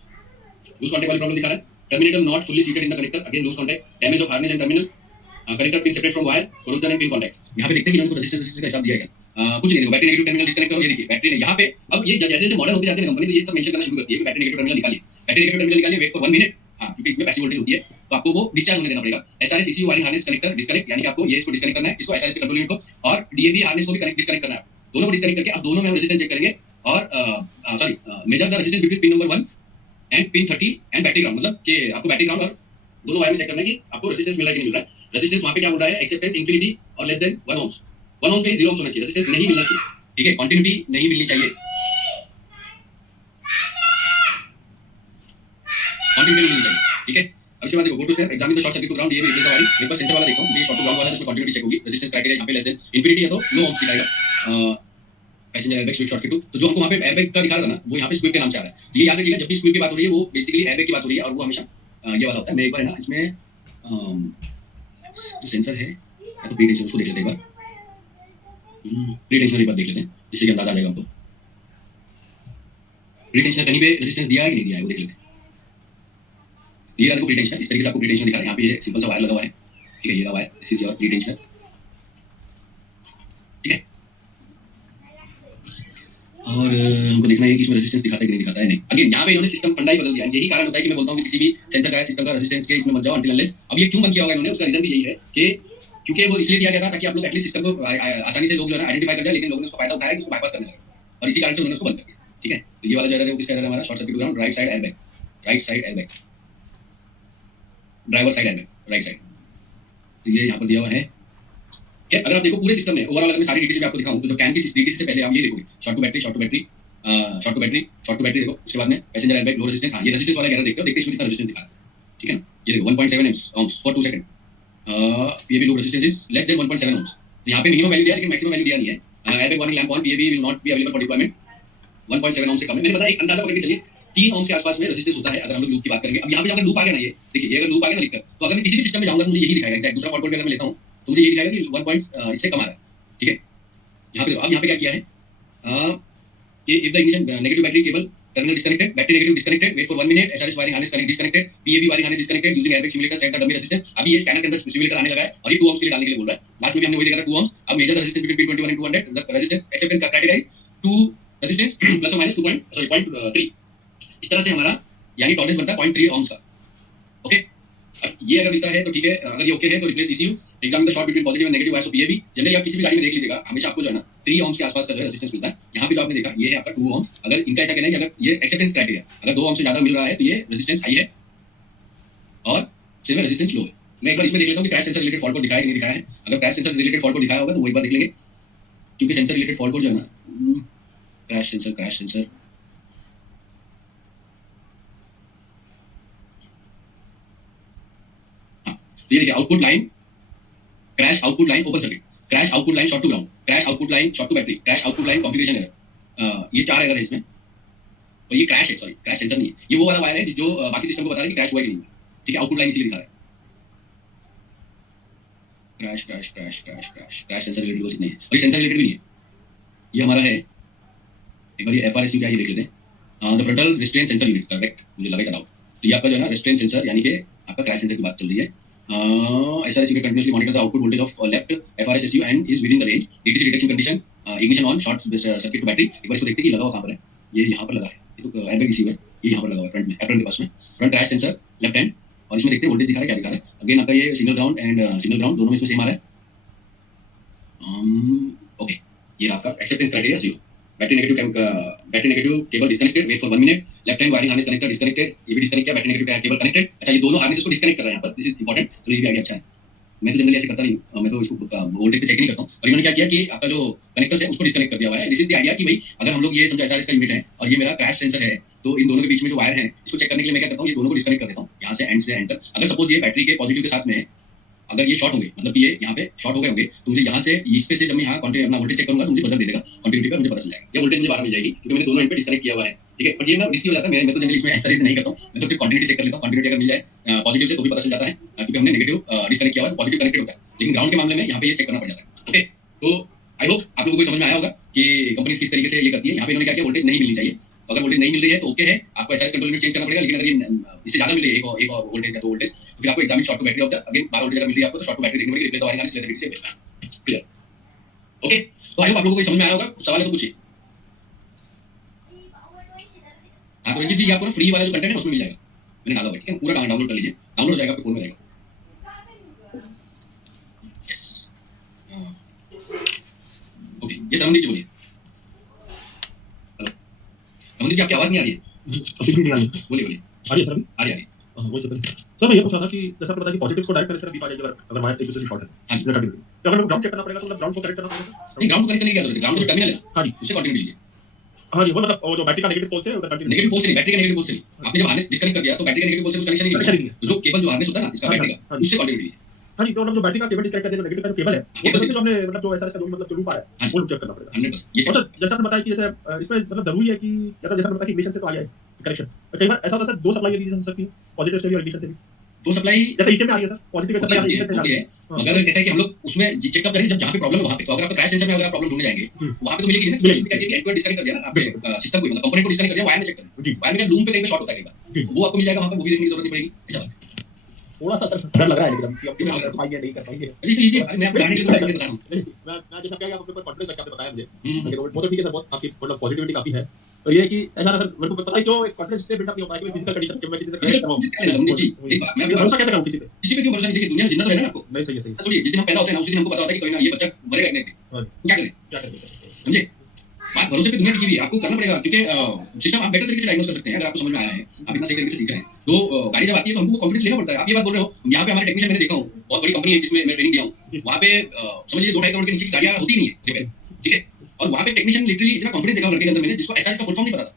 वाली प्रॉब्लम दिखा रहा है। Terminator not fully seated in the connector, again loose contact, damage of harness and terminal, connector pin separate from wire, corrosion and pin contact. यहाँ पे देखते हैं कि इन्होंने रेजिस्टेंस का हिसाब दिया है, कुछ नहीं, देखो बैटरी नेगेटिव टर्मिनल डिस्कनेक्ट करो, ये देखिए बैटरी यहाँ पे अब ये जैसे जैसे मॉडर्न होते जाते हैं कंपनी तो ये सब मेंशन करना शुरू करती है कि बैटरी नेगेटिव टर्मिनल निकालिए, बैटरी नेगेटिव टर्मिनल निकालिए, वेट फॉर 1 मिनट। हाँ, क्योंकि इसमें पैसिव वोल्टेज होती है तो आपको वो डिस्चार्ज होने देना पड़ेगा। SRS ECU wiring harness connector disconnect, यानी कि आपको ये इसको डिस्कनेक्ट करना है, इसको एसआरएस के कंट्रोल यूनिट को और डीएबी हार्नेस को भी डिस्कनेक्ट करना है। दोनों को डिस्कनेक्ट करके अब दोनों में हम रेजिस्टेंस चेक करेंगे और sorry measure the resistance between pin number 1 and pin 30 and battery ground, मतलब कि आपको बैटरी ग्राउंड और दोनों वायर में चेक करना है कि आपको रेजिस्टेंस मिल रहा है कि नहीं मिल रहा है। रेजिस्टेंस वहां पे क्या बोल रहा है, एक्सेप्टेंस इंफिनिटी और लेस देन 1 ओम्स। 1 ओम्स में 0 ओम्स होना चाहिए, रेजिस्टेंस नहीं मिलना चाहिए, ठीक है, कंटिन्यूटी नहीं मिलनी चाहिए, कंटिन्यूटी नहीं मिलनी चाहिए, ठीक है। अब इसके बाद देखो, go to step, examine the short circuit to ground, ये भी रिप्लेस द वायरिंग। मेरे पास सेंसर वाला देखता हूं, ये शॉर्ट टू ग्राउंड वाला है, जिसमें कंटिन्यूटी चेक होगी, रेजिस्टेंस क्राइटेरिया यहां पे लेस देन इंफिनिटी है तो नो ओम्स दिखाएगा। Passenger airbag switch short to, तो जो हमको वहां पे एयरबैग का दिखा रहा था ना, वो यहाँ पे स्क्विप के नाम से आ रहा है। तो ये याद रखिएगा, जब भी स्क्विप की बात हो रही है वो बेसिकली एयरबैग की बात हो रही है और वो हमेशा ये वाला होता है। मैं एक बार है ना इसमें जो सेंसर है या तो प्री टेंशन उसको देख लेते हैं एक बार, प्री टेंशन एक बार देख लेते हैं जिससे कि अंदाजा आ जाएगा आपको। प्री टेंशन कहीं पे रेजिस्टेंस दिया है कि नहीं दिया है वो देख लेते हैं। ये आपको प्री टेंशन इस तरीके से आपको प्री टेंशन दिखा रहा है, यहाँ पे ये सिंपल सा वायर लगा हुआ है, ठीक है, ये wire, this is your pre tension, ठीक है। और हमको देखना है कि इसमें रेजिस्टेंस दिखाता है कि नहीं दिखाता है, नहीं। अगेन यहाँ पे इन्होंने सिस्टम फंडा ही बदल दिया, यही कारण होता है कि मैं बोलता हूँ कि किसी भी सेंसर का सिस्टम का रेजिस्टेंस के इसमें मत जाओ अनटिल अनलेस। अब ये क्यों बंद किया होगा इन्होंने, उसका रीजन भी यही है कि क्योंकि वो इसलिए दिया गया था ताकि आप लोग एटलीस्ट सिस्टम को आसानी से लोग जो है आइडेंटिफाई कर जाए, लेकिन लोगों ने उसका फायदा उठाया कि उसको बाईपास करने लगे और इसी कारण से उन्होंने उसको बंद कर दिया, ठीक है। तो ये वाला जो है वो किसका है हमारा short circuit ground, right side airbag, right side airbag, driver side airbag, right side. तो ये यहाँ पर दिया हुआ है। क्या अगर आप देखो पूरे सिस्टम में ओवरऑल अगर मैं सारी डीटीसी आपको दिखाऊं तो जो कैन की डीटीसी से पहले आप ये देखोगे short to battery, short to battery, short to battery, short to battery देखो, उसके बाद में पैसेंजर एयरबैग, लो रेजिस्टेंस। हाँ, ये रेजिस्टेंस वाला एरर देखते हो, देखते इसमें कितना रेजिस्टेंस दिखा रहा है, ठीक है ना। ये देखो 1.7 ohms for 2 second, PAB low resistance is less than 1.7 ohms। तो यहाँ पे मिनिमम वैल्यू दिया है लेकिन मैक्सिमम वैल्यू दिया नहीं है। Airbag warning lamp on, PAB will not be available for deployment, 1.7 ohms से कम है। मैंने बताया एक अंदाजा पकड़ के चलिए 3 ohms के आसपास में रेजिस्टेंस होता है अगर हम लोग लूप की बात करेंगे। अब यहाँ पे अगर लूप आ गया ना, ये देखिए, ये अगर लूप आ गया ना लिखकर, तो अगर मैं किसी भी सिस्टम में जाऊंगा तो मुझे यही दिखाएगा एग्जैक्ट। दूसरा फॉल्ट कोड अगर मैं लेता हूँ तो मुझे ये दिखाएगा कि 1 पॉइंट इससे कम आ रहा है, ठीक है। यहाँ पे अब यहाँ पे क्या किया है कि if the ignition negative battery cable terminal disconnected, battery negative disconnected, wait for 1 minute, SRS wiring harness disconnected, PAB wiring harness disconnected, using airbag simulator set the dummy resistance. अभी ये स्कैनर के अंदर सिमुलेटर आने लगा है और ये 2 ohms के लिए डालने के लिए बोल रहा है। लास्ट में भी हमने वही देखा था 2 ohms। अब measure the resistance between 21 and 200, the resistance acceptance criteria is 2 resistance plus और माइनस 0.3। इस तरह से हमारा यानी टॉलरेंस बनता है 0.3 ohms का, ओके। अब ये अगर मिलता है तो ठीक है, अगर ये ओके है तो replace ECU, examine the short between positive and negative wires of PAB. Generally आप किसी भी गाड़ी में देख लीजिएगा, हमेशा आपको जो है ना 3 ohms के आसपास का जो है रेजिस्टेंस मिलता है। यहाँ पे जो आपने देखा ये है आपका 2 ohms। अगर इनका ऐसा कहना है कि अगर ये एक्सेप्टेंस क्राइटेरिया अगर 2 ohms से ज्यादा मिल रहा है तो ये रेजिस्टेंस हाई है और सिर्फ रेजिस्टेंस लो है। मैं एक बार इसमें देख लेता हूँ कि क्रैश सेंसर रिलेटेड फॉल्ट को दिखाया कि नहीं दिखाया है। अगर क्रैश सेंसर रिलेटेड फॉल्ट को दिखाया होगा तो वो एक बार देख लेंगे, क्योंकि सेंसर रिलेटेड फॉल्ट को जो है ना क्रैश सेंसर ये देखिए output line crash, output line open circuit, crash output line short to ground, crash output line short to battery, crash output line configuration error. ये 4 एरर है इसमें और ये क्रैश है, सॉरी क्रैश सेंसर नहीं है, ये वो वाला वायर है जो बाकी सिस्टम को बता रहा है कि क्रैश हुआ है कि नहीं, ठीक है। आउटपुट लाइन इसलिए दिखा रहा है crash crash crash crash crash, crash sensor related बस इतना ही है और ये सेंसर रिलेटेड भी नहीं है। ये हमारा है, एक बार ये एफआरएसयू क्या है ये देख लेते हैं। The frontal restrain sensor unit, correct, मुझे लगा था डाउट। तो ये आपका जो है ना रिस्ट्रेन सेंसर, यानी कि आपका क्रैश सेंसर की बात चल रही है। SRS unit continuously monitor the output voltage of left FRSSU and is within the range. DTC detection condition, ignition on, short circuit to battery। एक बार इसको देखते हैं कि लगा हुआ कहाँ पर है। ये यहाँ पर लगा है, ये तो एयरबैग रिसीवर, ये यहाँ पर लगा हुआ है फ्रंट में, एप्रन के पास में, front crash sensor left hand. और इसमें देखते हैं वोल्टेज दिखा रहा है क्या दिखा रहा है। अगेन आपका ये signal ground and signal ground दोनों में इसमें सेम आ रहा है। ओके, ये आपका acceptance criteria 0। Battery negative cable disconnected, wait for 1 minute, left hand wiring harness connector disconnected, ये भी डिस्कनेक्ट किया, बैटरी नेगेटिव केबल कनेक्टेड। अच्छा, ये दोनों हार्नेस को डिस्कनेक्ट कर रहा है यहाँ पर, दिस इज इंपॉर्टेंट। तो ये भी आइडिया अच्छा है, मैं तो जनरली ऐसे करता नहीं हूँ, मैं तो इसको वोल्टेज पे चेक नहीं करता हूँ। और इन्होंने क्या किया कि आपका जो कनेक्टर है उसको डिस्कनेक्ट कर दिया हुआ है। दिस इज द आइडिया कि भाई अगर हम लोग ये समझो एसआरएस का यूनिट है और ये मेरा क्रैश सेंसर है, तो इन दोनों के बीच में जो वायर है इसको चेक करने के लिए मैं क्या करता हूँ, ये दोनों को डिस्कनेक्ट कर देता हूँ यहाँ से एंड तक। अगर सपोज ये बैटरी के पॉजिटिव के साथ में है, अगर ये शॉर्ट होंगे, मतलब कि ये यहाँ पे शॉर्ट हो गए होंगे, तो मुझे यहाँ से इस पे से जब मैं यहाँ अपना वोल्टेज चेक करूंगा तो मुझे बजर दे देगा, कंटिन्यूटी पर मुझे पता चल जाएगा, ये वोल्टेज मुझे बाहर मिल जाएगी क्योंकि मैंने दोनों एंड पे डिस्कनेक्ट किया हुआ है, ठीक है। बट ये ना रिस्की हो जाता है, मैं तो जनरली इसमें ऐसा नहीं करता हूँ, मैं तो सिर्फ कंटिन्यूटी चेक कर लेता हूँ। कंटिन्यूटी अगर मिल जाए पॉजिटिव से तो भी पता चल जाता है क्योंकि हमने नेगेटिव डिस्कनेक्ट किया हुआ है, पॉजिटिव कनेक्टेड होता है। लेकिन ग्राउंड के मामले में यहाँ पे ये चेक करना पड़ जाता है, ओके। तो आई होप आप लोगों को समझ में आया होगा कि कंपनी किस तरीके से ये करती है। यहाँ पे इन्होंने क्या किया, वोल्टेज नहीं मिलनी चाहिए, अगर वोल्टेज नहीं मिल रही है तो ओके है, आपको एसआरएस कंट्रोल यूनिट चेंज करना पड़ेगा। लेकिन अगर ये इससे ज्यादा मिल रही है, एक और वोल्टेज या 2 वोल्टेज, तो फिर आपको examine short to battery off the again 12 voltage अगर मिल रही है आपको तो शॉर्ट टू बैटरी देखनी पड़ेगी, रिप्लेस द वायरिंग हार्नेस से बेस्ट, क्लियर, ओके। तो आई होप आप लोगों को समझ में आया होगा, कुछ सवाल है तो पूछिए। हाँ तो रंजीत जी, ये आपको फ्री वाला जो कंटेंट है उसमें मिल जाएगा, मैंने डाला हुआ है, ठीक है, पूरा डाउनलोड कर लीजिए, डाउनलोड हो जाएगा आपके फोन में रहेगा। यस, ओके, ये रमनदीप जी बोलिए। हेलो रमनदीप जी, आपकी आवाज नहीं आ रही है। अभी भी नहीं आ रही। बोलिए बोलिए। आ रही है सर अभी? आ रही है। वही सर मैं ये पूछ रहा था कि जैसा आपने बताया कि पॉजिटिव्स को डायरेक्ट कनेक्शन दी पाएगी अगर वायर एक दूसरे से शॉर्ट है। हाँ जी। या कंटिन्यूटी तो अगर ग्राउंड चेक करना पड़ेगा तो मतलब ग्राउंड को कनेक्ट करना पड़ेगा। नहीं, ग्राउंड को कनेक्ट करने की क्या जरूरत है, ग्राउंड तो टर्मिनल है ना। हाँ जी, उससे कंटिन्यू लीजिए। हाँ जी, वो मतलब वो जो बैटरी का नेगेटिव पोल से उधर कंटिन्यू। नेगेटिव पोल से नहीं, बैटरी का नेगेटिव पोल से नहीं, आपने जब हार्नेस डिस्कनेक्ट कर दिया तो बैटरी का नेगेटिव पोल से कुछ कनेक्शन ही नहीं है, तो जो केबल जो हार्नेस होता है ना इसका बैटरी का, उससे कंटिन्यू लीजिए। हाँ जी, तो मतलब जो बैटरी का केबल डिस्कनेक्ट कर दिया, नेगेटिव का जो केबल है वो मतलब जो हमने मतलब जो ऐसा ऐसा जो मतलब जो लूप आ रहा है वो चेक करना पड़ेगा 100%। ये और सर जैसा आपने बताया कि जैसे इसमें मतलब जरूरी है कि मतलब जैसा आपने बताया कि इग्निशन से तो आ गया है कनेक्शन, तो कई बार ऐसा होता है सर दो सप्लाई दी जा सकती है, पॉजिटिव से भी और इग्निशन से भी। दो सप्लाई जैसे इसे में आ रही है सर पॉजिटिव सप्लाई आ रही है, इग्निशन से आ रही है, मगर कैसा है कि हम लोग उसमें चेकअप करेंगे जब जहाँ पे प्रॉब्लम है वहाँ पे, तो अगर आपका क्रैश सेंसर में अगर आप प्रॉब्लम ढूंढने जाएंगे तो वहाँ पे तो मिलेगी ना, मिलेगी। एंड टू एंड डिस्कनेक्ट कर दिया ना आपने सिस्टम को, मतलब कंपोनेंट को डिस्कनेक्ट कर दिया, वायर में चेक करें, वायर में लूम पे कहीं पे शॉर्ट होता है कहीं वो आपको मिल जाएगा, वहाँ पे वो भी देखने की जरूरत नहीं पड़ेगी। ऐसा थोड़ा सा सर डर लग रहा है लेकिन अब कि हम कर पाएंगे नहीं कर पाएंगे। अरे तो इजी, मैं आपको बताने के लिए तो बता रहा हूँ। मैं जैसा क्या आपके ऊपर कॉन्फिडेंस रखा, आपने बताया मुझे वो तो ठीक है सर, बहुत आपकी मतलब पॉजिटिविटी काफी है। तो ये कि ऐसा सर मेरे को पता है जो एक कॉन्फिडेंस से बिल्डअप नहीं हो पाएगा कि फिजिकल कंडीशन के मैं चीजें करेक्ट करवाऊं जी एक बात मैं भरोसा कैसे करूं किसी पे? किसी पे क्यों भरोसा नहीं, देखिए दुनिया में जिंदा तो रहना आपको नहीं, सही है, सही है। थोड़ी, जिस दिन हम पैदा होते हैं ना उसी दिन हमको पता होता है कि कोई ना ये बच्चा मरेगा कि नहीं, क्या करें, क्या करें? समझे बात, भरोसे पे दुनिया टिकी हुई है, आपको करना पड़ेगा, क्योंकि सिस्टम आप बेटर तरीके से डायग्नोस कर सकते हैं अगर आपको समझ में आया है, आप इतना सही तरीके से सीख रहे हैं, तो गाड़ी जब आती है तो हमको कॉन्फिडेंस लेना पड़ता है। आप ये बात बोल रहे हो, यहाँ पे हमारे टेक्नीशियन मैंने देखा हूँ, बहुत बड़ी कंपनी है जिसमें मैं ट्रेनिंग दिया हूँ, वहाँ पे समझिए 2-2.5 करोड़ के नीचे की गाड़ियाँ होती नहीं है रिपेयर, ठीक है, और वहाँ पे टेक्नीशियन लिटरली इतना कॉन्फिडेंस देखा लड़के के अंदर मैंने, जिसको ऐसा इसका फुल फॉर्म नहीं पता था,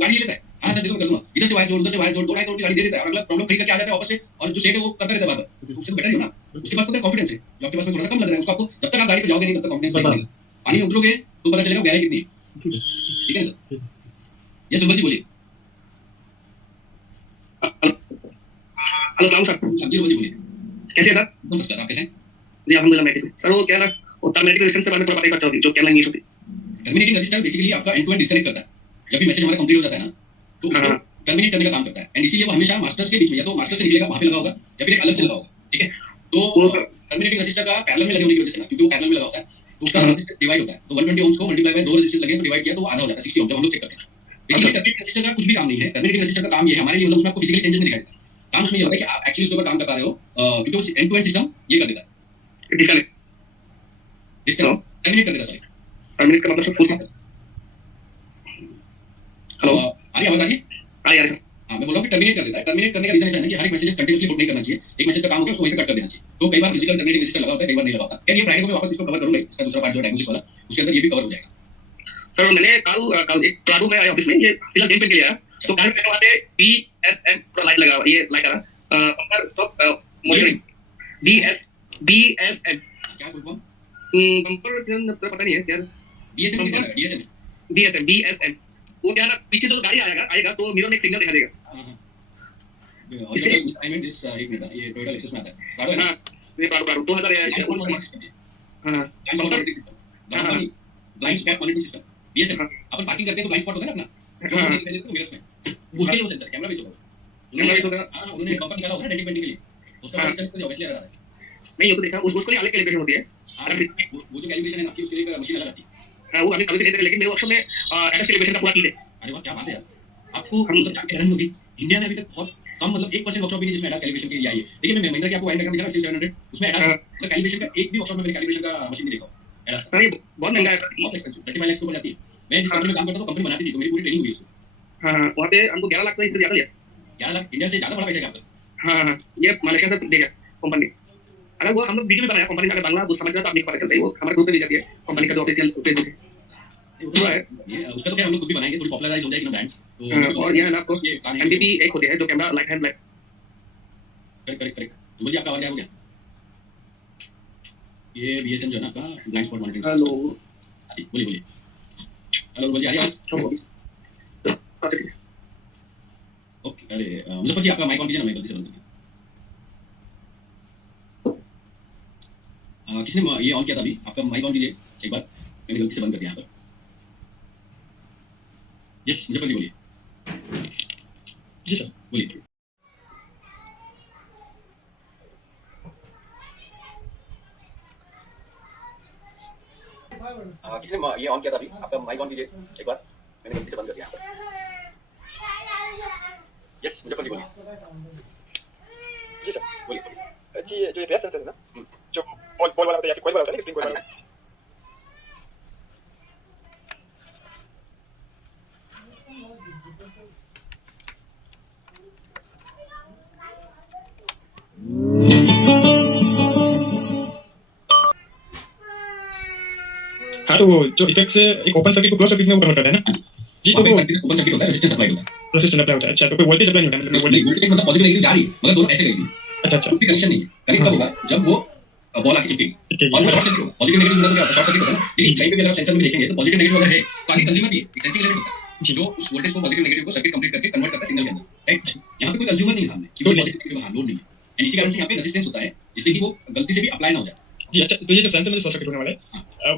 गाड़ी ले लेता है, हाँ सर दे दो मैं कर दूंगा, इधर से वायर जोड़, उधर से वायर जोड़, 2-2.5 करोड़ की गाड़ी दे देता है, अगला प्रॉब्लम फ्री करके आ जाता है वापस से, और जो सेट है वो करता रहता है बात, तो उससे तो बेटर ही हो ना, उसके पास पता है कॉन्फिडेंस है, जो आपके पास में थोड़ा सा कम लग रहा है उसको, आपको जब तक आप गाड़ी पे जाओगे नहीं तब तक कॉन्फिडेंस नहीं मिलेगा, पानी में उतरोगे तो पता चलेगा गहराई कितनी है, ठीक है सर। ये सुबह जी बोलिए। Hello sir. जी बोलिए बोलिए। कैसे हैं सर? एकदम फर्स्ट क्लास, आप कैसे हैं? जी अल्हम्दुलिल्लाह मैं ठीक हूँ सर। वो क्या ना वो टर्मिनेटिंग रेजिस्टेंस के बारे में थोड़ा पता करना जो कैमरा यूज होती है। टर्मिनेटिंग रेजिस्टेंस बेसिकली आपका एंड टू एंड डिस्कनेक्ट करता है, जब भी मैसेज हमारा कंप्लीट हो जाता है ना तो उसको टर्मिनेट करने का काम करता है, एंड इसीलिए वो हमेशा मास्टर्स के बीच में या तो मास्टर से निकलेगा वहां पे लगा होगा या फिर एक अलग से लगा होगा, ठीक है, तो टर्मिनेटिंग रेजिस्टर का पैरेलल में लगे होने की वजह से ना, क्योंकि वो पैरेलल में लगा होता है तो उसका रेजिस्टेंस डिवाइड होता है, तो 120 ओम्स को मल्टीप्लाई बाय दो रेजिस्टेंस लगे तो डिवाइड किया तो वो आधा हो जाता है 60 ओम, जब हम लोग चेक करते हैं। बेसिकली टर्मिनेटिंग रेजिस्टर का कुछ भी काम नहीं है, टर्मिनेटिंग रेजिस्टर का काम ये है हमारे लिए, मतलब उसमें आपको फिजिकली चेंजेस नहीं दिखाई देता, काम उसमें ये होता है कि आप एक्चुअली उसके ऊपर काम कर पा रहे हो, क्योंकि वो एंड टू एंड सिस्टम ये कर देता है, डिस्कनेक्ट डिस्कनेक्ट टर्मिनेट कर देता है, सॉरी टर्मिनेट का मतलब सर फुल हेलो आ रही आवाज आ रही है? आ रही है सर। हाँ मैं बोल रहा हूँ कि टर्मिनेट कर देता है, टर्मिनेट करने का रीजन ऐसा है कि हर एक मैसेजेस कंटिन्यूअसली पुट नहीं करना चाहिए, एक मैसेज का काम हो गया उसको वहीं पे कट कर देना चाहिए, तो कई बार फिजिकल टर्मिनेटिंग रेजिस्टर लगा होता है, कई बार नहीं लगा होता। यार ये फ्राइडे को मैं वापस इसको कवर करूंगा, इसका दूसरा पार्ट जो डायग्नोसिस वाला उसके अंदर ये भी कवर हो जाएगा। सर मैंने कल एक प्राडू में आया ऑफिस में, ये फिलहाल गेम पे के लिए आया तो कार पे वहां पे बीएसएम पूरा लाइट लगा हुआ, ये लाइट आ रहा पंपर टॉप मॉनिटरिंग बीएसएम क्या फुल फॉर्म? पंपर तो पता नहीं है यार, डीएसएम क्या है? डीएसएम बीएसएम वो क्या ना पीछे तो गाड़ी आएगा तो मिरर में एक सिग्नल दिखा देगा। हां ऑरिजिनल अलाइनमेंट इस एक मिनट ये टोयोटा लेक्सस में आता है, प्राडो है ना? हां ये प्राडू 2000 है। हां blind spot monitoring system DSM, अपन पार्किंग करते हैं तो ब्लाइंड स्पॉट होता है ना अपना, जो दिखाई देता है मिरर्स में, उसके लिए वो सेंसर कैमरा भी होगा, उन्होंने बफर निकाला होगा ना डेंटिंग पेंटिंग के लिए, उसका डिस्कनेक्ट कर दिया ऑब्वियसली आ रहा है। नहीं, वो तो देखा उसको नहीं अलग कैलिब्रेशन होती है। वो जो कैलिब्रेशन है ना आपकी उसके लिए एक मशीन अलग आती है। हां वो अभी नहीं, लेकिन मेरे वर्कशॉप में एडस कैलिब्रेशन का पूरा किट है। अरे वाह क्या बात है यार, आपको मतलब जाके हैरानी होगी, इंडिया में अभी तक बहुत कम, मतलब 1% वर्कशॉप भी नहीं जिसमें एडास कैलिब्रेशन की आई है। देखिए मैं महिंद्रा की आपको वाइन डायग्राम दिखा 700, उसमें एडास मतलब कैलिब्रेशन का एक भी वर्कशॉप में मैंने कैलिब्रेशन का मशीन नहीं देखा एडास का। ये बहुत महंगा है, बहुत एक्सपेंसिव, 35 लाख से ऊपर जाती है। मैं जिस कंपनी में काम करता हूं कंपनी बनाती थी तो मेरी पूरी ट्रेनिंग हुई उसको। हां वहां पे हमको 11 लाख तो इससे ज्यादा लिया। 11 लाख इंडिया से ज्यादा बड़ा पैसा है आपका। हां ये मलेशिया से देगा कंपनी। अगर वो हम लोग वीडियो में बनाया कंपनी अगर बांग्ला समझ में तो आपको पता चलता है, वो हमारे ग्रुप पे दी जाती है कंपनी का जो ऑफिशियल पेज है तो है ये उसका तो क्या हम लोग खुद भी बनाएंगे, थोड़ी पॉपुलराइज हो जाएगी ना ब्रांड तो। और ये है ना आपको ये एमबीपी एक होते हैं जो camera light hand black. Correct तो बोलिए आपका आवाज क्या हो गया? ये बीएसएम जो है ना आपका ब्लाइंड स्पॉट मॉनिटरिंग। हेलो बोलिए हेलो बोलिए आ रही आवाज? ओके अरे मुजफ्फर जी आपका माइक ऑन कीजिए ना, मैं गलती से बंद कर दिया। किसने ये ऑन किया था अभी? आपका माइक ऑन कीजिए एक बार, मैंने गलती से बंद कर दिया यहाँ पर। यस मुजफ्फर जी बोलिए। जी सर बोलिए। किसी ने ये ऑन किया था अभी, आपका माइक ऑन कीजिए एक बार, मैंने गलती से बंद कर दिया। यस मुजफ्फर जी बोलिए। जी सर। बोलिए जी जो ये गैस सेंसर है ना, हम्म। जो बॉल बॉल वाला होता है या फिर कोई वाला होता है ना, स्प्रिंग कोई वाला होता है। हाँ तो वो जो इफेक्ट से एक ओपन सर्किट को क्लोज सर्किट में वो कन्वर्ट करता है ना जी, तो वो ओपन सर्किट होता है, रेजिस्टेंस अप्लाई होता है। रेजिस्टेंस अप्लाई होता है। अच्छा तो कोई वोल्टेज अप्लाई नहीं होता, मतलब नहीं, वोल्टेज। वोल्टेज मतलब पॉजिटिव नेगेटिव जा रही है, मगर दोनों ऐसे गएगी, अच्छा अच्छा उसकी कनेक्शन नहीं है। कनेक्ट कब होगा, जब वो बॉल आके चिपकेगी ठीक है और वो जी। शॉर्ट सर्किट होगा। पॉजिटिव नेगेटिव मतलब क्या होता है, शॉर्ट सर्किट होता है ना। लेकिन कहीं पे भी अगर आप सेंसर में देखेंगे तो पॉजिटिव नेगेटिव अगर है तो आगे कंज्यूमर भी है, एक सेंसिंग एलिमेंट होता है जी। जो उस वोल्टेज को पॉजिटिव नेगेटिव को सर्किट कंप्लीट करके कन्वर्ट करता है सिग्नल के अंदर, राइट। यहाँ पे कोई कंज्यूमर नहीं है सामने, लोड पॉजिटिव नेगेटिव हाँ लोड नहीं है, एंड इसी कारण से यहाँ पे रेजिस्टेंस होता है जिससे कि वो गलती से भी अप्लाई ना हो जाए। जी अच्छा, तो ये जो सेंसर में जो शॉर्ट सर्किट होने वाला है,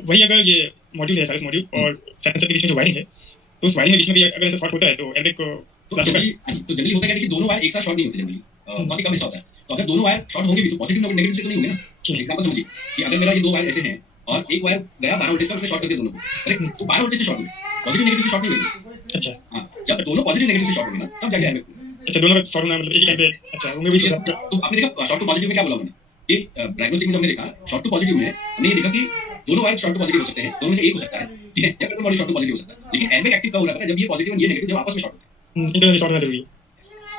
वही अगर ये मॉड्यूल है, सारे मॉड्यूल और सेंसर के बीच में जो वायरिंग है, तो उस वायरिंग के बीच में भी अगर ऐसा शॉर्ट होता है तो एल्ड्रिक को तो जनरली होता है कि दोनों वायर एक साथ शॉर्ट नहीं होते जनरली, बहुत ही कम ऐसा होता है। तो अगर दोनों वायर शॉर्ट होंगे भी तो पॉजिटिव नेगेटिव से तो नहीं होंगे ना। एग्जांपल समझिए कि अगर मेरा ये दो वायर ऐसे हैं और एक वायर गया 12 वोल्टेज का, उसने शॉर्ट कर दिया दोनों को, करेक्ट, तो 12 वोल्टेज से शॉर्ट हो गए, पॉजिटिव नेगेटिव से शॉर्ट नहीं हुए। अच्छा हाँ, जब दोनों पॉजिटिव नेगेटिव से शॉर्ट होंगे ना तब जाके एयरबैग खुलेगा। अच्छा दोनों का शॉर्ट होना मतलब एक ही टाइम पे। अच्छा उनमें भी ठीक है, तो आपने देखा शॉर्ट टू पॉजिटिव में क्या बोला मैंने, कि डायग्नोस्टिक में हमने देखा शॉर्ट टू पॉजिटिव में हमने ये देखा कि दोनों वायर शॉर्ट टू पॉजिटिव हो सकते हैं, दोनों में से एक हो सकता है, ठीक है, या फिर दोनों शॉर्ट टू पॉजिटिव हो सकता है। लेकिन एयरबैग एक्टिव कब हो रहा है, जब ये पॉजिटिव और ये नेगेटिव जब आपस में शॉर्ट होते हैं। इंटरनल शॉर्ट होना जरूरी है।